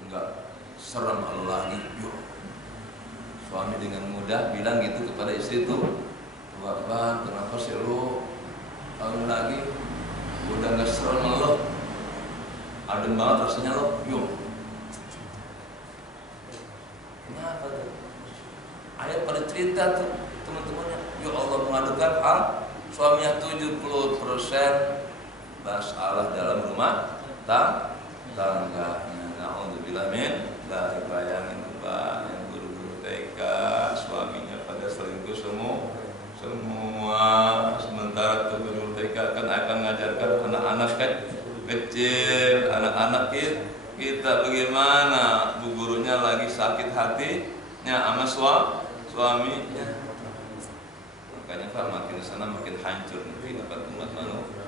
enggak serem lu lagi. Yo. Suami dengan mudah bilang gitu kepada istri tuh, Bang, kenapa sih lu lagi? Udah enggak serem lu, adem banget rasanya lu. Yo. Kenapa tuh? Ayat pada cerita tuh teman-temannya, ya Allah, mengadukan hal suaminya 70% masalah dalam rumah tangganya. Na'udzubillah min dari bayangin Pak, yang guru-guru TK suaminya pada selingkuh semua. Sementara tuh guru TK kan akan mengajarkan anak-anak kecil, anak-anak kita bagaimana bu gurunya lagi sakit hatinya sama suaminya. Makanya Pak, makin sana makin hancur kehidupan umat manusia.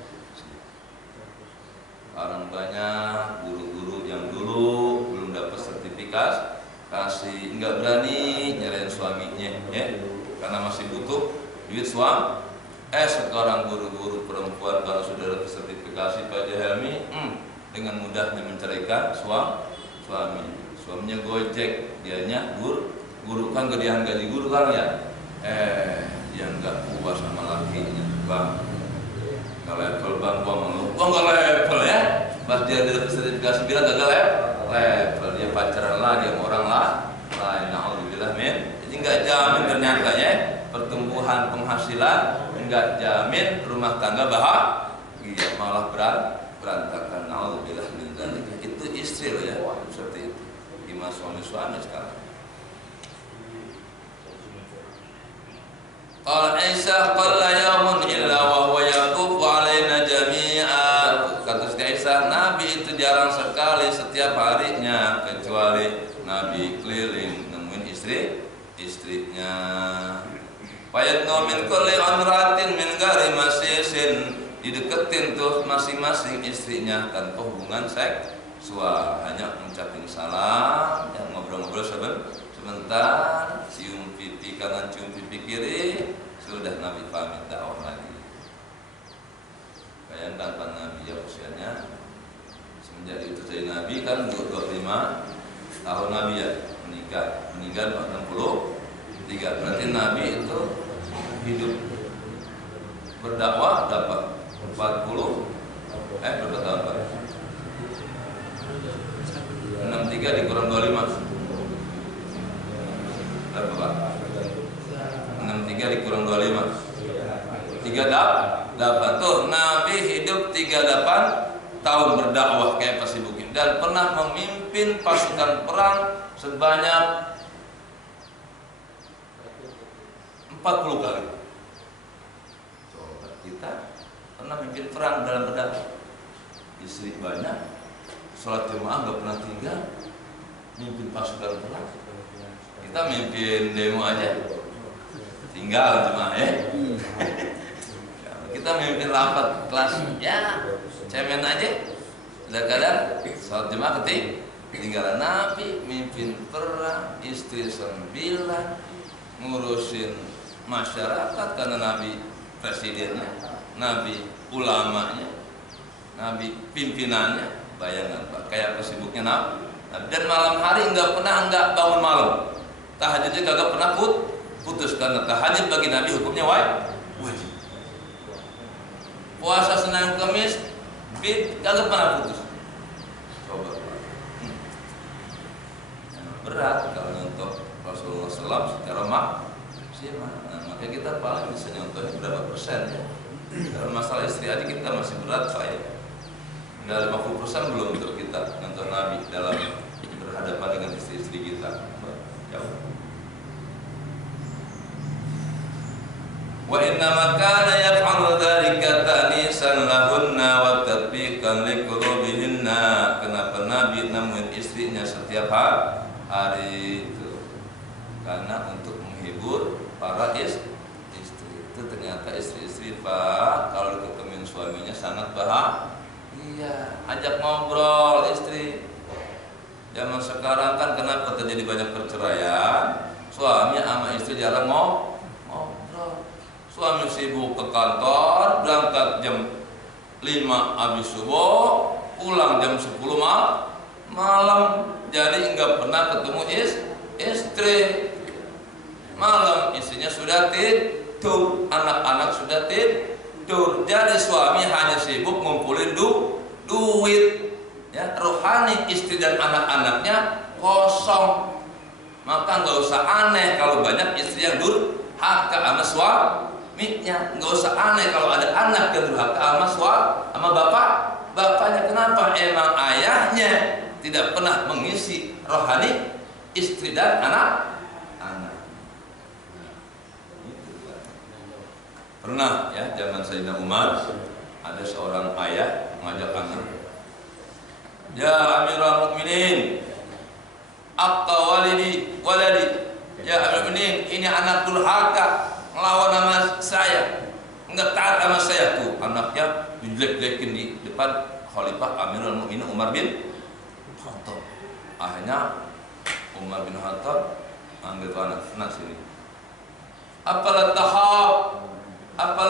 Sekarang banyak guru-guru yang dulu belum dapat sertifikasi, nggak berani nyerahin suaminya, ya, karena masih butuh duit suami. Sekarang guru-guru perempuan kalau sudah dapat sertifikasi Pak Helmi, dengan mudahnya menceraikan suaminya gojek, dianya guru kan gedean gaji guru kan ya, dia nggak puas sama lakinya, Bang. Gak level Bang, gua mengeluh, gak level ya. Pas dia dapat sertifikasi bilang gak level, dia pacaran lagi sama orang lain. Na'udzubillah min. Jadi gak jamin ternyata ya pertumbuhan penghasilan, gak jamin rumah tangga bahagia, malah berantakan. Na'udzubillah min dzalik. Itu istri loh ya, seperti itu. Gimana suami-suami sekarang? Qala Aisyah qalla yaumun illa wa huwa yaqufu alaina jami'an. Kata Aisyah, Nabi itu jarang sekali setiap harinya kecuali Nabi keliling nemuin istrinya. Fayatnu min kulli amratin min ghairi masisin, dideketin tuh masing-masing istrinya tanpa hubungan seksual, hanya ngucapin salam, yang ngobrol-ngobrol sebentar, cium pipi kanan, cium pipi kiri, sudah Nabi pamit dakwah lagi. Bayangkan Pak Nabi ya usianya semenjak itu dari Nabi kan 25 tahun Nabi ya, meninggal 63. Berarti Nabi itu hidup berdakwah dapat 40 berapa tahun Pak? 63 dikurang 25 berapa Pak? 63 dikurang 25 38. Tuh Nabi hidup 38 tahun berdakwah kayak pasibukin, dan pernah memimpin pasukan perang sebanyak 40 kali. Coba kita pernah memimpin perang dalam berdakwah, istri banyak, sholat jemaah nggak pernah tinggal, mimpin pasukan perang. Kita mimpin demo aja tinggal jemaah ya. Kita mimpin rapat kelas ya cemen aja, kadang-kadang sholat jemaah ketinggalan. Nabi mimpin perang, istri 9, ngurusin masyarakat karena Nabi presidennya, Nabi ulamanya, Nabi pimpinannya. Bayangan Pak, kayak kesibuknya Nabi. Dan malam hari nggak bangun malam, tahajudnya kagak pernah putus, karena tahajud bagi Nabi hukumnya wajib. Puasa Senin Kamis kagak pernah putus. Coba Pak, berat kalau untuk Rasulullah SAW secara Masih mana? Makanya kita paling bisa nyontohin berapa persen ya. Dalam masalah istri aja kita masih berat Pak ya. Udah 50% belum untuk kita contoh Nabi dalam berhadapan dengan istri-istri kita. Jauh. Wa inna ma kana yaf'alu dzalika tanisan lahunna wa tatbiqan liqulubihinna. Kenapa Nabi nemuin istrinya setiap hari itu? Karena untuk menghibur para istri. Itu ternyata istri-istri Pak kalau ketemuin suaminya sangat bahagia, ajak ngobrol istri. Zaman sekarang kan kenapa terjadi banyak perceraian? Suami sama istri jarang ngobrol. Suami sibuk ke kantor, berangkat jam 5 habis subuh, pulang jam 10 malam. Jadi enggak pernah ketemu istri. Malam istrinya sudah tidur, anak-anak sudah tidur. Jadi suami hanya sibuk ngumpulin duit. Ya, rohani istri dan anak-anaknya kosong. Maka nggak usah aneh kalau banyak istri yang durhaka sama suaminya. Nggak usah aneh kalau ada anak yang durhaka sama bapaknya. Kenapa? Emang ayahnya tidak pernah mengisi rohani istri dan anak-anak. Pernah ya zaman Sayyidina Umar ada seorang ayah mengajak anak, ya Amirul Mukminin, akka walidi, ya Amirul Mukminin, ini anak durhaka melawan nama saya, enggak taat sama saya. Tuh anaknya dijelek-jelekin di depan Khalifah Amirul Mukminin Umar bin Khattab. Akhirnya Umar bin Khattab manggil anak sini, apalah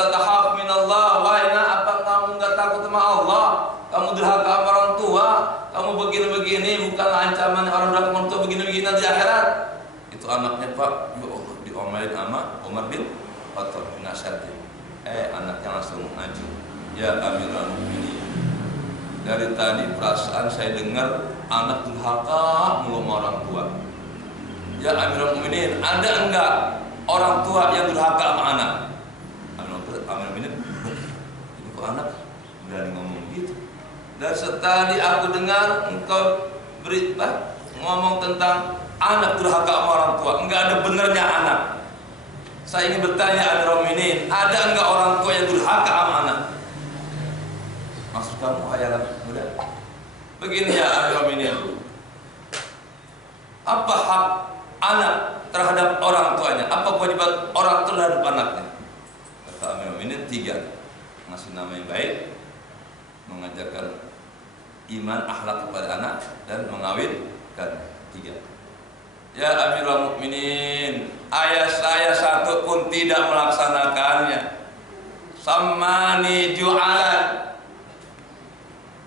tahap minallah, wahina, apa kamu nggak takut sama Allah? Kamu durhaka sama orang tua, kamu begini-begini, bukanlah ancaman orang durhaka orang tua begini-begini nanti akhirat. Itu anaknya Pak, ya Allah, diomelin sama Umar bin Khattab, nasihatin. Anaknya langsung maju, ya Amirul Mukminin, dari tadi perasaan saya dengar anak durhaka mulu sama orang tua. Ya Amirul Mukminin, ada enggak orang tua yang durhaka sama anak? Amirul Mukminin, ini kok anak berani ngomong gitu? Dan setadi aku dengar engkau berita ngomong tentang anak durhaka sama orang tua, enggak ada benernya anak. Saya ingin bertanya Amirul Mukminin, ada enggak orang tua yang durhaka sama anak? Maksud kamu hayalan muda? Begini ya Amirul Mukminin, apa hak anak terhadap orang tuanya? Apa kewajiban orang tua terhadap anaknya? Kata Amirul Mukminin 3, ngasih nama yang baik, mengajarkan iman akhlak kepada anak, dan mengawinkan. 3. Ya Amirul Mukminin, ayah saya satu pun tidak melaksanakannya. Sammani ju'alan.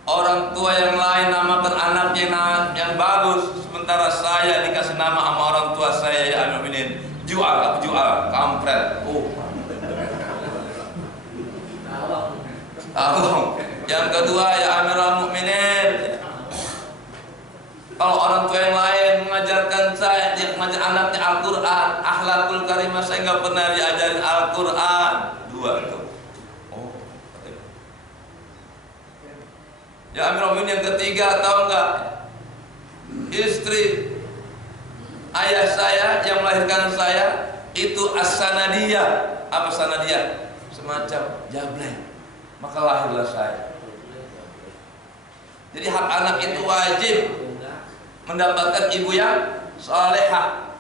Orang tua yang lain namakan anaknya yang bagus, sementara saya dikasih nama sama orang tua saya, ya Amirul Mukminin, jual, kampret. Yang kedua, ya Amirul Mukminin, kalau orang tua yang lain mengajarkan saya, dia mengajar anaknya Al-Quran, akhlakul karimah, saya nggak pernah diajarin Al-Quran. 2 tuh. Ya Amirul Mukminin, yang ketiga, tahu nggak? Istri ayah saya yang melahirkan saya itu as-sanadiyah. Apa sanadiyah? Semacam jablay. Maka lahirlah saya. Jadi hak anak itu wajib mendapatkan ibu yang salehah.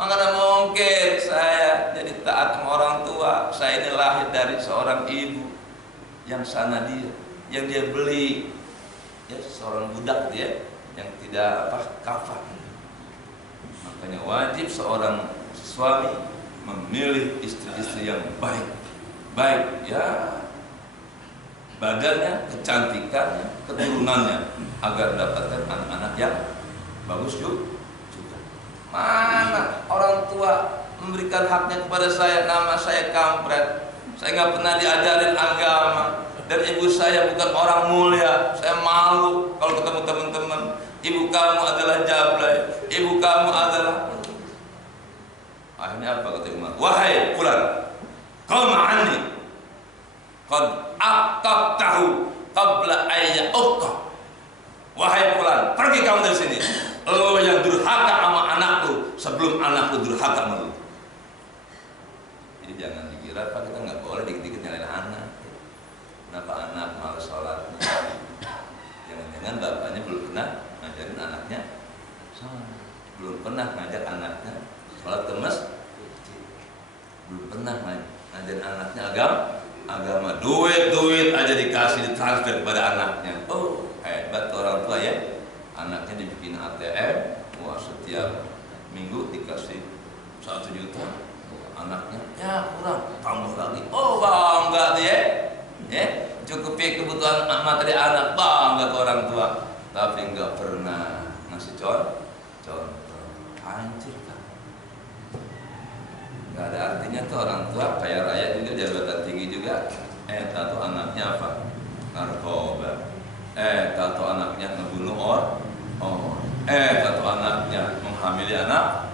Maka mungkin saya jadi taat sama orang tua. Saya ini lahir dari seorang ibu yang sanadiyah, yang dia beli, ya seorang budak dia yang tidak kafah. Makanya wajib seorang suami memilih istri-istri yang baik ya, badannya, kecantikannya, keturunannya, agar mendapatkan anak-anak yang bagus juga. Mana orang tua memberikan haknya kepada saya, nama saya kampret, saya nggak pernah diajarin agama, dan ibu saya bukan orang mulia, saya malu kalau ketemu teman-teman. Ibu kamu adalah jablay, ibu kamu adalah. Akhirnya apa kata Umar? Wahai fulan, kau ma'ani qad aqaqtahu qabla ayya uqqa. Wahai fulan, pergi kamu dari sini. Lo yang durhaka sama anakku sebelum anakku durhaka sama lu. Jadi jangan dikira Pak, kita nggak boleh dikit-dikit nyalain anak. Kenapa anak malas sholatnya? Jangan-jangan bapaknya belum pernah ngajarin anaknya sholat, belum pernah ngajak anaknya sholat ke masjid, belum pernah ngajarin anaknya agama. Duit aja dikasih, ditransfer kepada anaknya. Oh, hebat orang tua ya. Anaknya dibikin ATM, wah setiap minggu dikasih 1 juta. Anaknya ya kurang, tambah lagi. Oh bangga dia, ya cukupi kebutuhan materi anak, bangga ke orang tua. Tapi nggak pernah ngasih contoh, hancur kan? Nggak ada artinya tuh orang tua kaya raya juga, jabatan tinggi juga. Tato anaknya apa? Narkoba. Tato anaknya ngebunuh orang. Tato anaknya menghamili anak.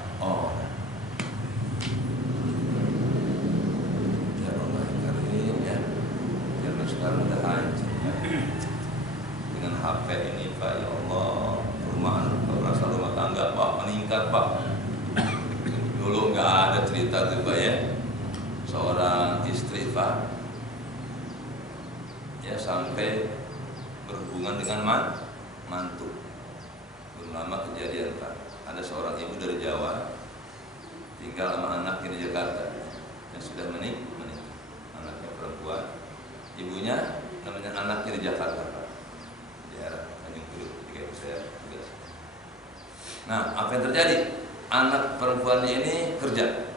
Ya Allah karim ya. Jangan sekarang udah hancur ya. Dengan HP ini Pak, ya Allah, rasa rumah tangga Pak meningkat Pak. Dulu nggak ada cerita tuh Pak ya, seorang istri Pak ya sampai berhubungan dengan mantu. Belum lama kejadian Pak, ada seorang ibu dari Jawa tinggal sama anaknya di Jakarta yang sudah menikah, anaknya perempuan, ibunya namanya anaknya di Jakarta Pak, di daerah Tanjung Priok, ketika saya tugas. Nah, apa yang terjadi? Anak perempuannya ini kerja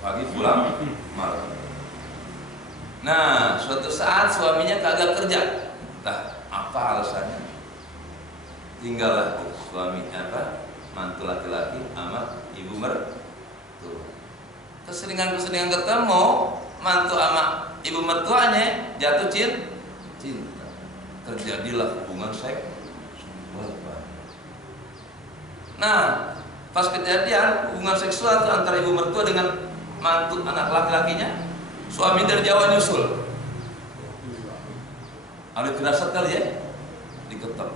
pagi pulang malam. Nah, suatu saat suaminya kagak kerja, entah apa alasannya. Tinggallah suami mantu laki-laki sama ibu mertua. Keseringan ketemu mantu sama ibu mertuanya, jatuh cinta. Terjadilah hubungan seksual. Nah, pas kejadian hubungan seksual itu antara ibu mertua dengan mantu anak laki-lakinya, suami dari Jawa nyusul. Ada firasat kali ya, diketok.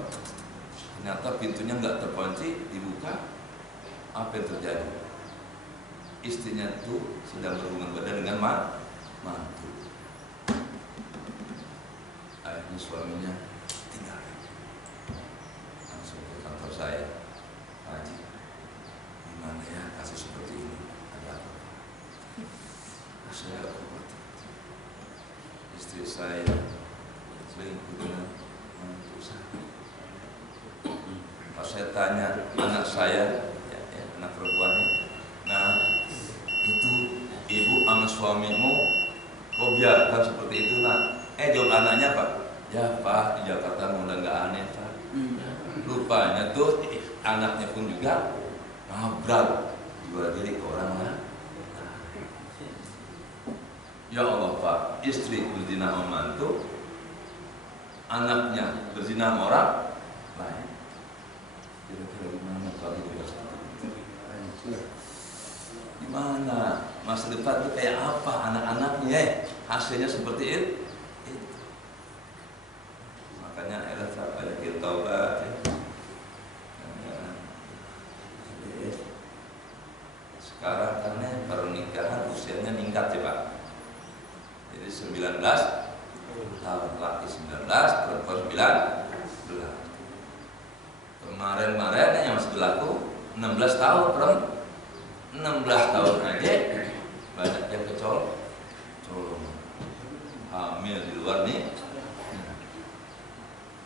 Ternyata pintunya nggak terkunci, dibuka. Apa yang terjadi? Istrinya itu sedang berhubungan badan dengan mantu. Akhirnya suaminya tinggal. Langsung ke kantor saya, Haji, gimana ya kasus seperti ini? Ada apa? Saya kuat. Istri saya selingkuh dengan mantu saya. Pas saya tanya anak saya, anak perempuannya, nah itu ibu sama suamimu kok biarkan seperti itu nak? Jawab anaknya Pak, ya Pak, di Jakarta udah nggak aneh Pak. Rupanya tuh anaknya pun juga nabrak jual diri ke orang lain. Ya Allah Pak, istri berzina sama mantu, anaknya berzina sama orang lain. Kira-kira gimana Pak itu? Gimana masa depan itu kayak apa anak-anaknya? Hasilnya seperti itu. Makanya ada banyak taubat ya. Sekarang karena pernikahan usianya meningkat ya Pak. Jadi 19 tahun, laki 19, perempuan 19. Kemarin yang masih berlaku 16 tahun, 16 tahun aja banyak yang kecolong, hamil di luar nih.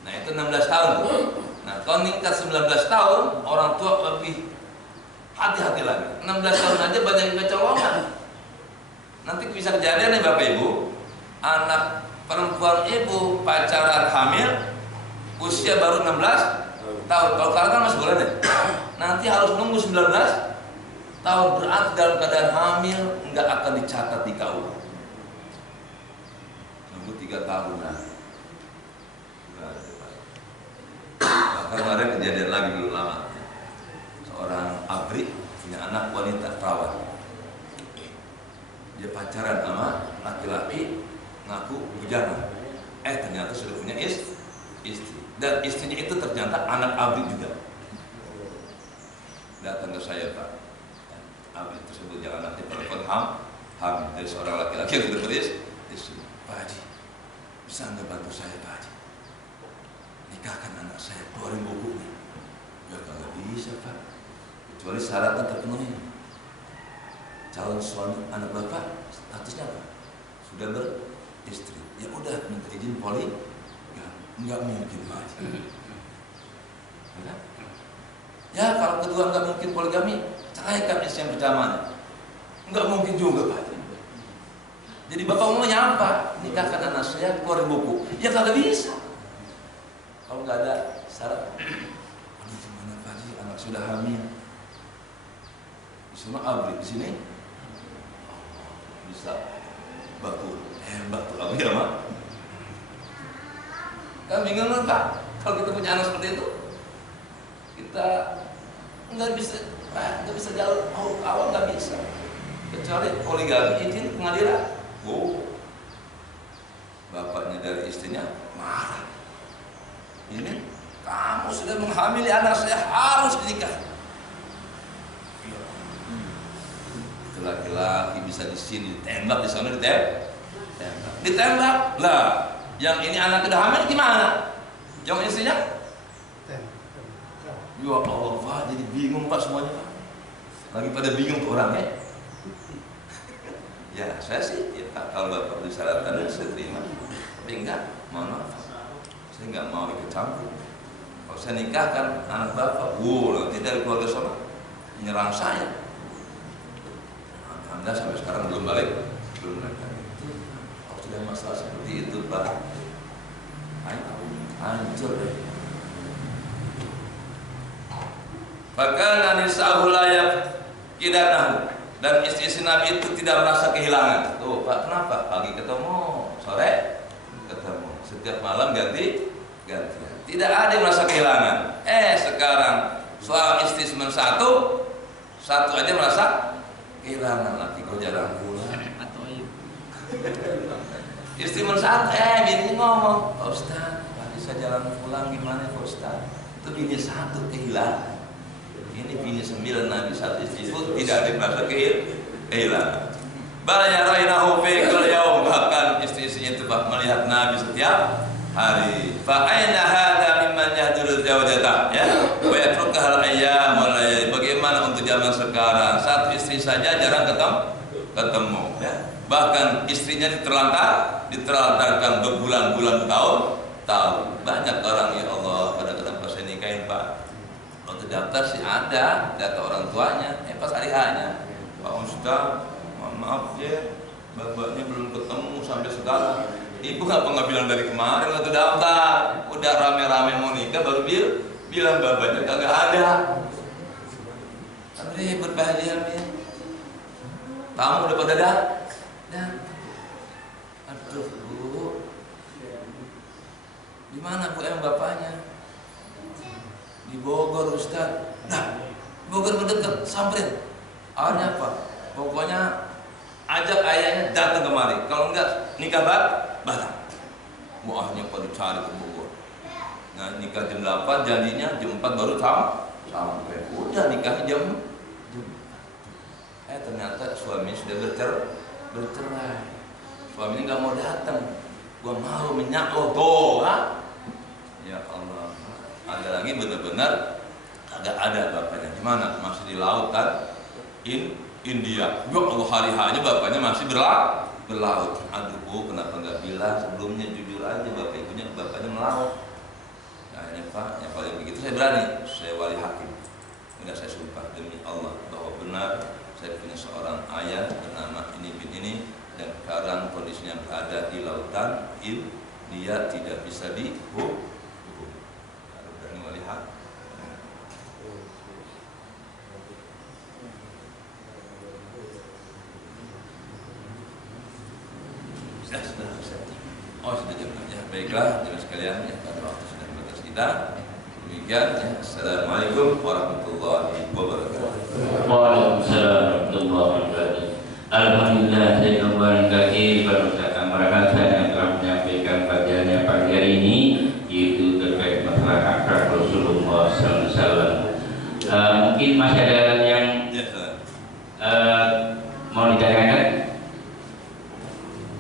Nah itu 16 tahun. Nah kalau nikah 19 tahun, orang tua lebih hati-hati lagi. 16 tahun aja banyak yang kecolongan. Nanti bisa kejadian nih Bapak Ibu, anak perempuan ibu pacaran hamil, usia baru 16 tahun. Kalau sekarang kan masih boleh deh. Nanti harus nunggu 19 tahun, berarti dalam keadaan hamil nggak akan dicatat di KUA. Nunggu 3 tahun lah. Bahkan kemarin kejadian lagi belum lama. Seorang abri punya anak wanita perawan. dia pacaran sama laki-laki ngaku bujana. Ternyata sudah punya istri. Dan istrinya itu ternyata anak abri juga. Datang ke saya, Pak. Abri tersebut yang anaknya telepon hamil dari seorang laki-laki yang sudah beristri. Pak Haji, bisa nggak bantu saya, Pak Haji? Nikahkan anak saya, keluarin bukunya. Ya nggak bisa, Pak. Kecuali syaratnya terpenuhi. Calon suami anak bapak statusnya apa? Sudah beristri. Ya udah, minta izin poli. Nggak mungkin, Pak Haji. Ya kalau kedua nggak mungkin poligami, ceraikan istri yang pertama. Nggak mungkin juga, Pak Haji. Jadi bapak maunya apa? Nikahkan anak saya, keluarin buku. Ya kagak bisa. Kalau nggak ada syarat, aduh gimana Pak Haji, anak sudah hamil. Di sana abri, di sini bisa baku hebat tuh abri ya, Mak. Kan bingung kan, Pak? Kalau kita punya anak seperti itu, kita nggak bisa jalan awal nggak bisa. Kecuali poligami izin pengadilan. Bapaknya dari istrinya marah. Ini kamu sudah menghamili anak saya, harus dinikah. Itu laki-laki bisa di sini ditembak, di sana ditembak. Lah, yang ini anak udah hamil gimana? Yang istrinya? Ya Allah, Pak, jadi bingung Pak semuanya, Pak. Lagi pada bingung orangnya. Ya saya sih, ya Pak, kalau Bapak disyaratkan saya terima. Tapi enggak, mohon maaf, saya enggak mau ikut campur. Kalau saya nikahkan anak Bapak, nanti dari keluarga sana menyerang saya. Anda sampai sekarang belum balik. Kalau sudah masalah seperti itu, Pak, hancur deh. Bahkan nisa'u layak kidanahu, dan istri-istri Nabi itu tidak merasa kehilangan. Tuh Pak, kenapa? Pagi ketemu, sore ketemu, setiap malam ganti. Tidak ada yang merasa kehilangan. Sekarang soal istri cuma satu aja merasa kehilangan. Laki kok jarang pulang. Istri cuma satu, bini ngomong, Pak Ustaz, bisa jalan pulang gimana Pak Ustaz? Itu bini satu kehilangan. Ini bini 9 Nabi, satu istri pun tidak ada yang merasa kehilangan. Balanya rainahu fi kulli yaum, bahkan istri-istrinya itu melihat Nabi setiap hari. Fa aina hadza mimman yahduru zawjatah, ya? Wa yatruka al-ayyam wal layali. Bagaimana untuk zaman sekarang? Satu istri saja jarang ketemu, ya. Bahkan istrinya diterlantarkan berbulan-bulan tahun. Banyak orang, ya Allah, kadang-kadang pas saya nikahin, Pak, waktu daftar sih ada data orang tuanya, pas hari hanya Pak Ustaz, mohon maaf ya, bapaknya belum ketemu sampai sekarang. Ibu nggak bilang dari kemarin waktu daftar, udah rame-rame mau nikah baru bilang bapaknya kagak ada. Ribet bahagia ya. Tamu udah pada dan aduh Bu, di mana Bu yang bapaknya? Di Bogor Ustaz. Nah, Bogor mendekat, samperin. Awalnya apa? Pokoknya ajak ayahnya datang kemari. Kalau enggak nikah batal. Muahnya pada cari ke Bogor. Nah, nikah jam 8, janjinya jam 4 baru sampai. Udah nikahnya jam 4. Ternyata suami sudah bercerai. Suaminya nggak mau datang. Gua mau minyak lo tuh, ya Allah. Ada lagi benar-benar agak ada bapaknya. Gimana? Masih di lautan India. Ya Allah, hari-harinya bapaknya masih berlaut. Aduh Bu, kenapa nggak bilang sebelumnya, jujur aja bapaknya melaut. Nah ini Pak, yang paling begitu saya berani, saya wali hakim. Enggak, saya sumpah demi Allah bahwa benar saya punya seorang ayah bernama ini bin ini, dan sekarang kondisinya berada di lautan India, tidak bisa dihukum. Berani wali hakim. Sudah jam ya. Baiklah, jemaah sekalian, ya, pada waktu sudah batas kita. Demikian, ya. Assalamualaikum warahmatullahi wabarakatuh. Waalaikumsalam warahmatullahi wabarakatuh. Alhamdulillah. Mau dikatakan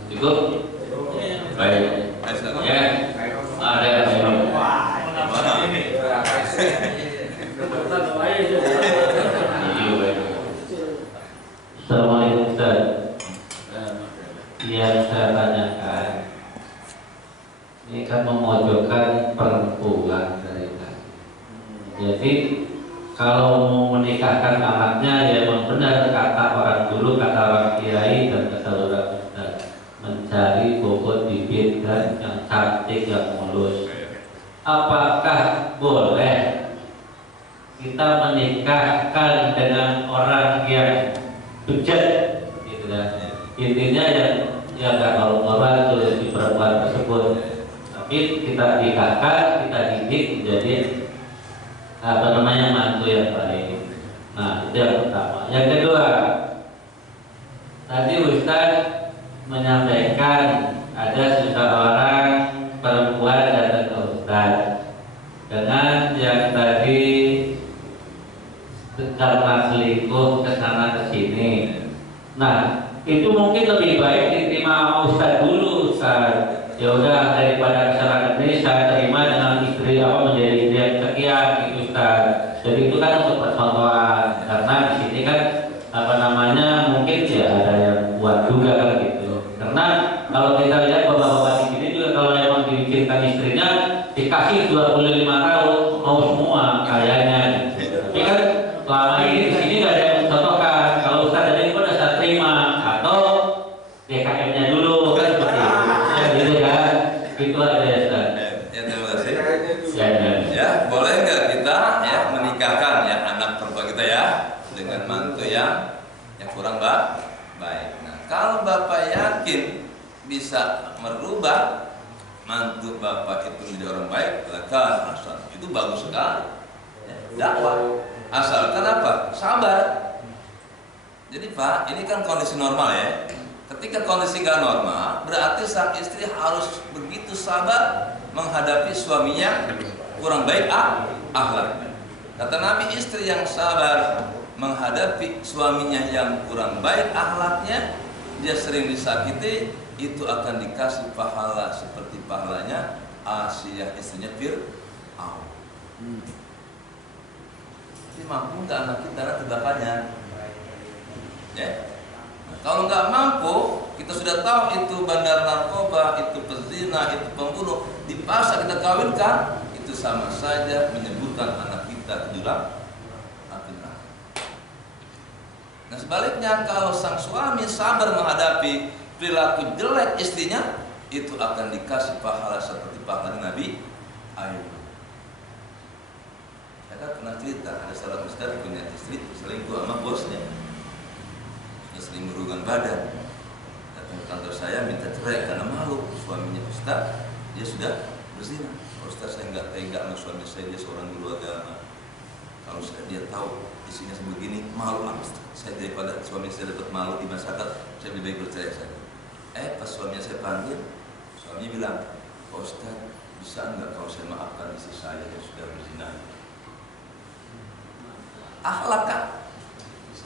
cukup? Baik. Ya, ada yang Assalamualaikum Ustaz. Yang saya tanyakan, ini kan memojokkan perempuan dari tadi. Jadi kalau mau menikahkan anaknya, ya memang benar kata orang dulu, kata orang kiai dan kata orang ustaz, mencari bobot bibit dan yang cantik, yang mulus. Apakah boleh kita menikahkan dengan orang yang bejat, gitu kan? Intinya yang nggak normal tuh si perempuan tersebut, tapi kita nikahkan, kita didik menjadi mantu yang baik. Nah, itu yang pertama. Yang kedua, tadi Ustaz menyampaikan ada seseorang perempuan datang ke Ustaz dengan yang tadi karena selingkuh ke sana ke sini. Nah, itu mungkin lebih baik diterima sama Ustaz dulu, Ustaz. Ya udah, daripada kesalahan ini saya terima dengan istri menjadi istri yang sekian, gitu Ustaz. Jadi itu kan untuk percontohan, karena di sini kan mungkin ya ada yang kuat juga kan gitu. Karena kalau kita lihat bapak-bapak di sini juga kalau memang diizinkan istrinya dikasih 25 tahun mau semua kayaknya. Tapi kan selama ini di sini nggak ada yang mencontohkan. Kalau Ustaz dari itu udah saya terima atau DKM-nya dulu kan seperti itu. Gitu kan, itu aja ya Ustaz. Ya, terima kasih. Ya, boleh nggak kita ya menikahkan ya anak perempuan kita ya dengan mantu yang kurang baik. Nah, kalau Bapak yakin bisa merubah mantu Bapak itu menjadi orang baik, silakan, asal itu bagus sekali. Ya, dakwah. Asalkan apa? Sabar. Jadi Pak, ini kan kondisi normal ya. Ketika kondisi nggak normal, berarti sang istri harus begitu sabar menghadapi suaminya kurang baik akhlak. Kata Nabi, istri yang sabar menghadapi suaminya yang kurang baik akhlaknya, dia sering disakiti, itu akan dikasih pahala seperti pahalanya Asiyah istrinya Fir'aun. Tapi mampu nggak anak kita nanti bapaknya? Ya. Nah, kalau nggak mampu, kita sudah tahu itu bandar narkoba, itu pezina, itu pembunuh, dipaksa kita kawinkan, itu sama saja menyebutkan anak kita ke jurang api neraka. Nah sebaliknya, kalau sang suami sabar menghadapi perilaku jelek istrinya, itu akan dikasih pahala seperti pahala Nabi Ayub. Saya kan pernah cerita, ada seorang ustaz punya istri selingkuh sama bosnya. Sering merugikan badan, datang ke kantor saya minta cerai karena malu. Suaminya ustaz, dia sudah berzina. Ustaz, saya nggak tega sama suami saya, dia seorang guru agama. Kalau dia tahu isinya sebegini, malu amat. Saya daripada suami saya dapat malu di masyarakat, saya lebih baik bercerai saja. Pas suaminya saya panggil, suaminya bilang, Pak Ustaz, bisa nggak kalau saya maafkan istri saya yang sudah berzina? Akhlak kan?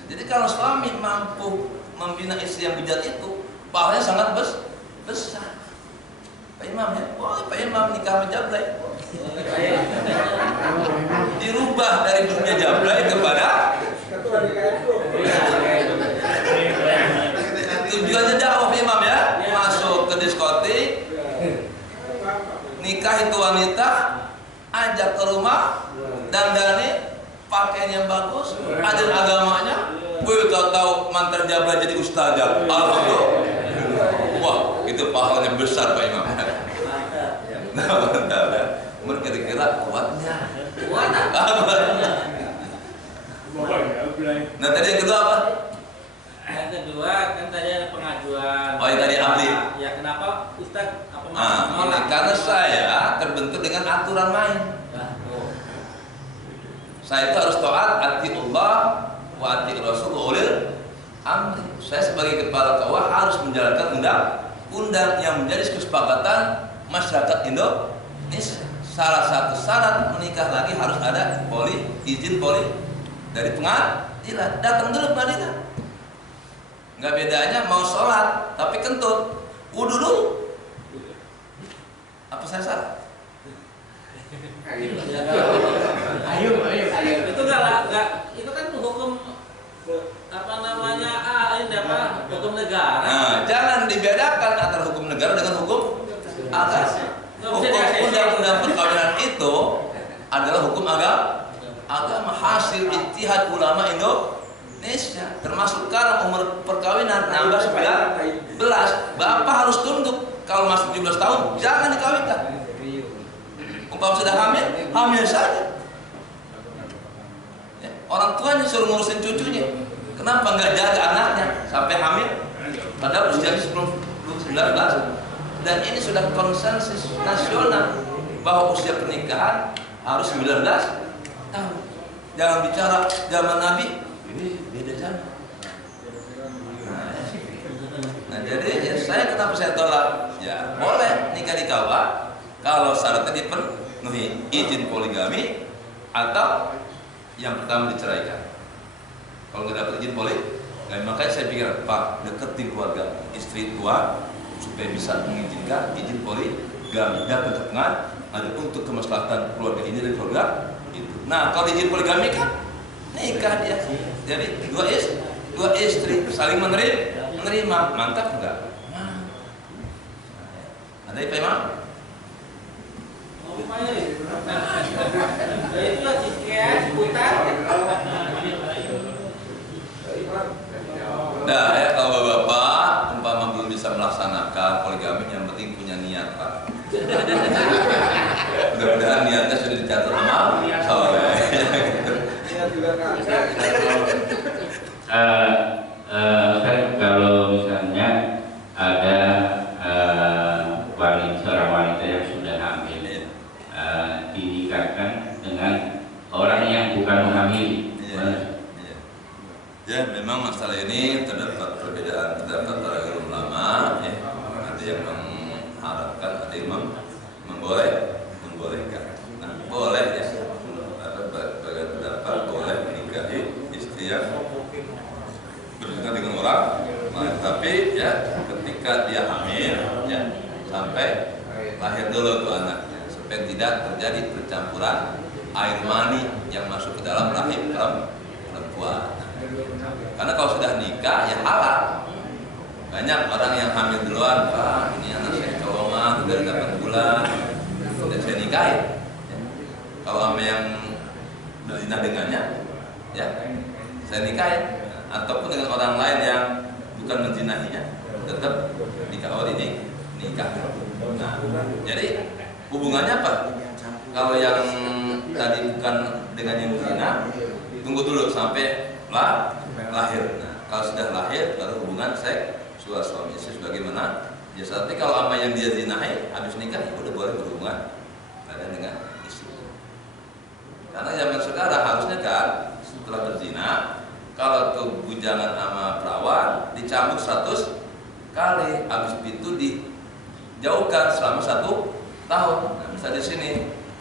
Jadi kalau suami mampu membina istri yang bejat itu, pahalanya sangat besar. Pak Imam ya, Pak Imam nikah sama jablay. Dirubah dari dunia jablay kepada tujuannya dakwah Pak Imam ya, masuk ke diskotik, nikah itu wanita, ajak ke rumah, dandani, pakaian yang bagus, ajaran agamanya. Gue tahu mantan jablay jadi ustazah. Alhamdulillah. Wah, itu pahalanya besar Pak Imam. Menurut kira-kira kuatnya. Nah tadi yang kedua apa? Yang kedua kan tadi ada pengajuan. Oh yang tadi abdi. Ya kenapa Ustaz karena saya terbentuk dengan aturan main. Saya itu harus taat, atiullah wa atiur rasul wa ulil amri. Saya sebagai kepala KUA harus menjalankan undang-undang yang menjadi kesepakatan masyarakat Indonesia. Salah satu syarat menikah lagi harus ada izin poli dari pengadilan. Datang dulu ke Madinah. Nggak bedanya mau sholat tapi kentut, wudu dulu. Apa saya salah? Ayo. Itu nggak. Itu kan hukum apa namanya? Hukum negara. Nah, jangan dibedakan antara hukum negara dengan hukum agama. Hukum undang-undang perkawinan itu adalah hukum agama hasil ijtihad ulama Indonesia. Termasuk sekarang umur perkawinan nambah 19. Bapak harus tunduk. Kalau masuk 17 tahun jangan dikawinkan. Umpama sudah hamil saja. Ya, orang tuanya suruh ngurusin cucunya. Kenapa nggak jaga anaknya sampai hamil? Padahal usianya sebelum 19. Dan ini sudah konsensus nasional bahwa usia pernikahan harus 19 tahun. Jangan bicara zaman Nabi, ini beda zaman. Nah, jadi ya, kenapa saya tolak? Ya boleh nikah di KUA kalau syaratnya dipenuhi, izin poligami atau yang pertama diceraikan. Kalau nggak dapat izin poligami, makanya saya pikir Pak deketin keluarga istri tua supaya bisa mengizinkan izin poligami dan kepentingan ada untuk kemaslahatan keluarga ini dan keluarga itu. Nah kalau izin poligami kan nikah dia, jadi dua istri saling menerima, mantap enggak? Nah. Ada apa Imam? Itu seputar. Nah ya kalau bapak umpama belum bisa melaksanakan poligami, yang penting punya niat Pak. Mudah-mudahan niatnya sudah dicatat sama soleh. Kalau misalnya ada seorang wanita yang sudah hamil dinikahkan dengan orang yang bukan menghamili. Ya, memang masalah ini terdapat perbedaan para ulama. Ya. Ada yang mengharapkan, ada yang membolehkan. Nah, boleh ya. Ada pendapat boleh menikahi istri yang berzina dengan orang lain, tapi ya ketika dia hamil, ya sampai lahir dulu tuh anaknya, supaya tidak terjadi percampuran air mani yang masuk ke dalam rahim perempuan. Karena kalau sudah nikah ya halal. Banyak orang yang hamil duluan, Pak, ini anak saya colongan udah 8 bulan, udah saya nikahin. Ya. Kalau sama yang berzina dengannya, ya saya nikahin. Ataupun dengan orang lain yang bukan menzinahinya, tetap nikah ini nikah. Nah, jadi hubungannya apa? Kalau yang tadi bukan dengan yang berzina, tunggu dulu sampai lahir. Nah, kalau sudah lahir baru hubungan seksual suami istri sebagaimana ya. Tapi kalau sama yang dia zinahi habis nikah ya udah boleh berhubungan badan dengan istri. Karena zaman sekarang harusnya kan setelah berzina, kalau tuh bujangan sama perawan dicambuk 100 kali, habis itu dijauhkan selama 1 tahun. Nah, misalnya di sini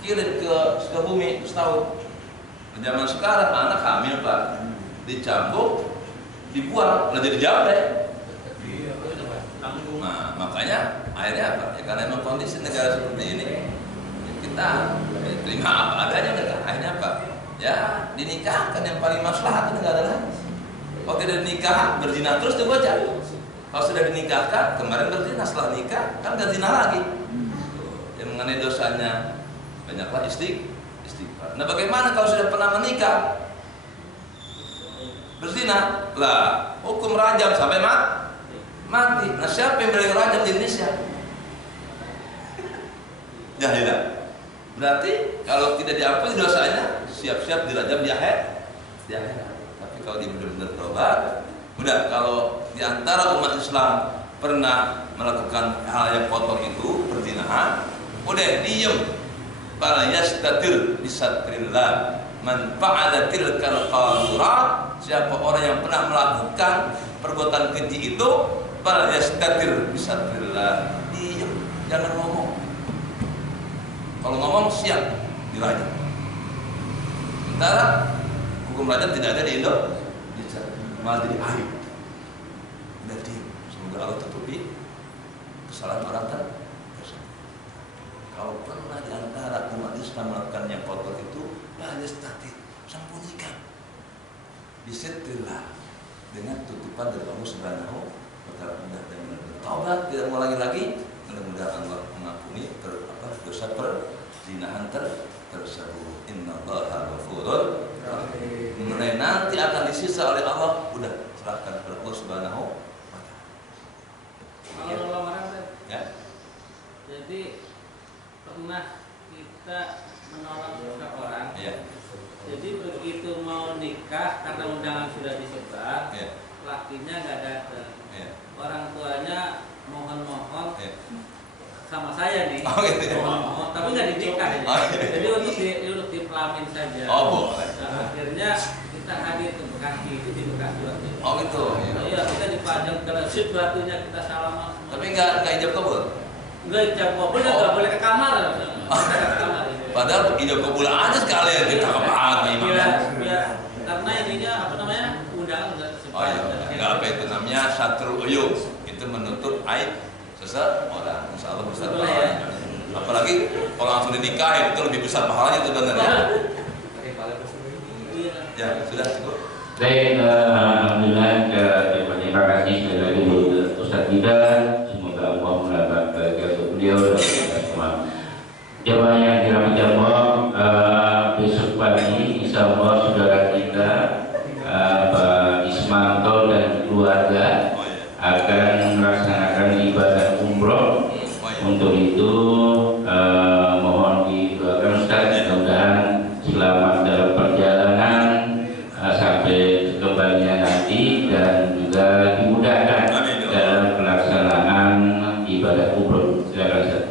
kirim ke Sukabumi setahun. Zaman sekarang anak hamil Pak, dicambuk, dibuang, malah jadi jablay. Nah, makanya akhirnya apa? Ya karena memang kondisi negara seperti ini, kita terima apa adanya udah. Akhirnya apa? Ya dinikahkan yang paling maslahat itu nggak ada lagi. Kalau tidak dinikah berzina terus tuh bocah. Kalau sudah dinikahkan kemarin berzina, setelah nikah kan nggak zina lagi. Yang mengenai dosanya banyaklah istighfar. Nah bagaimana kalau sudah pernah menikah berzina? Lah hukum rajam sampai mati. Nah siapa yang boleh rajam di Indonesia? Jahilah. Berarti kalau tidak diampuni dosanya, siap-siap dirajam di akhirat. Tapi kalau dia benar-benar tobat, udah. Kalau di antara umat Islam pernah melakukan hal yang kotor itu perzinahan, udah diem. Fala yastatir bisatrillah man fa'ala tilkal qadhurat. Siapa orang yang pernah melakukan perbuatan keji itu, fala yastatir bisatrillah, diem, jangan ngomong. Kalau ngomong siap dirajam. Sementara hukum rajam tidak ada di Indonesia, malah jadi aib. udah diem. Semoga Allah tutupi kesalahan orang tersebut. Kalau pernah di antara umat Islam melakukan yang kotor itu, la yastatir, sembunyikan, disetirlah dengan tutupan dari Allah Subhanahu wa Ta'ala. Dan taubat, tidak mengulangi lagi. Mudah-mudahan Allah mengampuni dosa perzinahan tersebut. Innallaha ghafurur rahim. Mengenai nanti akan disisa oleh Allah, udah serahkan kepada Allah Subhanahu wa Ta'ala. Kalau lamaran Ya. jadi pernah kita menolong seseorang. Ya. Jadi begitu mau nikah karena undangan sudah disebar, Ya. lakinya nggak datang. Ya. Orang tuanya mohon-mohon Ya. sama saya nih, Oh, gitu ya. mohon-mohon, tapi nggak dinikah ya. Oh, iya. Jadi untuk dipelamin saja. Oh, boleh. Nah, akhirnya kita hadir ke Bekasi, itu di Bekasi waktu itu. Oh gitu. Ya. Iya, kita dipajang ke masjid, batunya kita salaman. Tapi nggak ijab kabul. Enggak ijab kabul, nggak boleh ke kamar. Ke kamar. Padahal ijab kabul aja sekalian kita kepahat imam. Biar karena ininya apa namanya, undangan sudah tersebar. Oh iya. Nggak apa itu namanya satru uyub. Itu menutup aib seseorang. Insya Allah besar Betul, pahalanya. Apalagi kalau langsung dinikahin itu lebih besar pahalanya itu benar ya. Ya sudah cukup. Baik, alhamdulillah, terima kasih sekali lagi buat Ustaz Bidan. Semoga Allah mendapat berkat untuk beliau dan kita semua. Jemaah yang dirahmati Allah, besok pagi insya Allah saudara kita Pak Ismanto dan keluarga akan melaksanakan ibadah umroh. Untuk itu mohon didoakan Ustaz, mudah-mudahan selamat dalam perjalanan sampai kembalinya nanti dan juga dimudahkan dalam pelaksanaan ibadah umroh. Silakan Ustaz.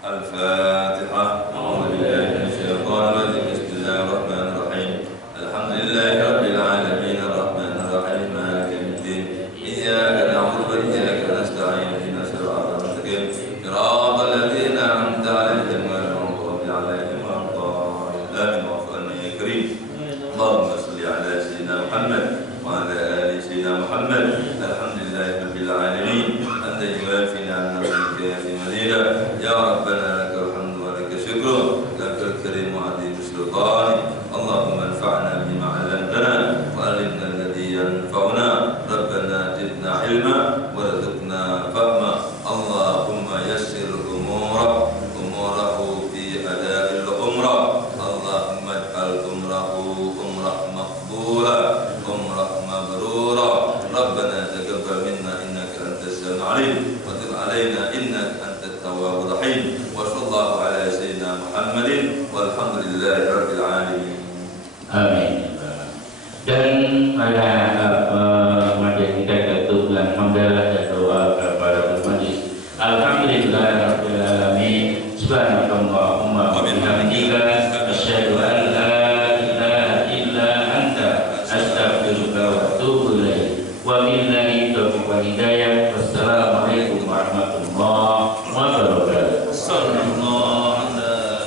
Al-Fatihah. A'udzubillahi minasyaitonir rajim. Bismillahirrahmanirrahim. Alhamdulillahirabbil alamin arrahmanir rahim maliki yaumiddin. Iyyaka na'budu wa iyyaka nasta'in. Ihdinas siratal mustaqim. Siratal ladzina an'amta 'alaihim ghairil maghdubi 'alaihim waladdallin. Wa'fu 'anna ya karim. Allahumma shalli 'ala sayyidina Muhammad wa 'ala ali sayyidina Muhammad. Alhamdulillahirabbil alamin. Anta yuwafi ni'amaka fi madina. Ya Rabbana lakal hamdu wa lakal syukru. Lakal karim wa 'azim sultani. Allahumma anfa'na bima 'allamtana wa 'allimna alladhi yanfa'una. Rabbana zidna 'ilma warzuqna fahma. Allahumma yassir umurahu fi ada'il umrah. Allahumma ij'al umrahu umrah maqbula, umrah mabrura. Rabbana taqabbal minna innaka antas samiul 'alim wa tub 'alaina innaka antat tawwabur rahim. Wa sallallahu ala sayyidina Muhammadin walhamdulillahi rabbil alamin. Amin. Dan pada majelis kita ketua dan hamdalah dan doa kepada majlis. Alhamdulillah rabbil alamin. Subhanakallahumma wa bihamdika asyhadu an la ilaha illa anta astaghfiruka wa atubu ilaik. Wa billahi taufiq wal hidayah. Wassalamualaikum warahmatullahi wabarakatuh. Sallallahu alaihi wasallam.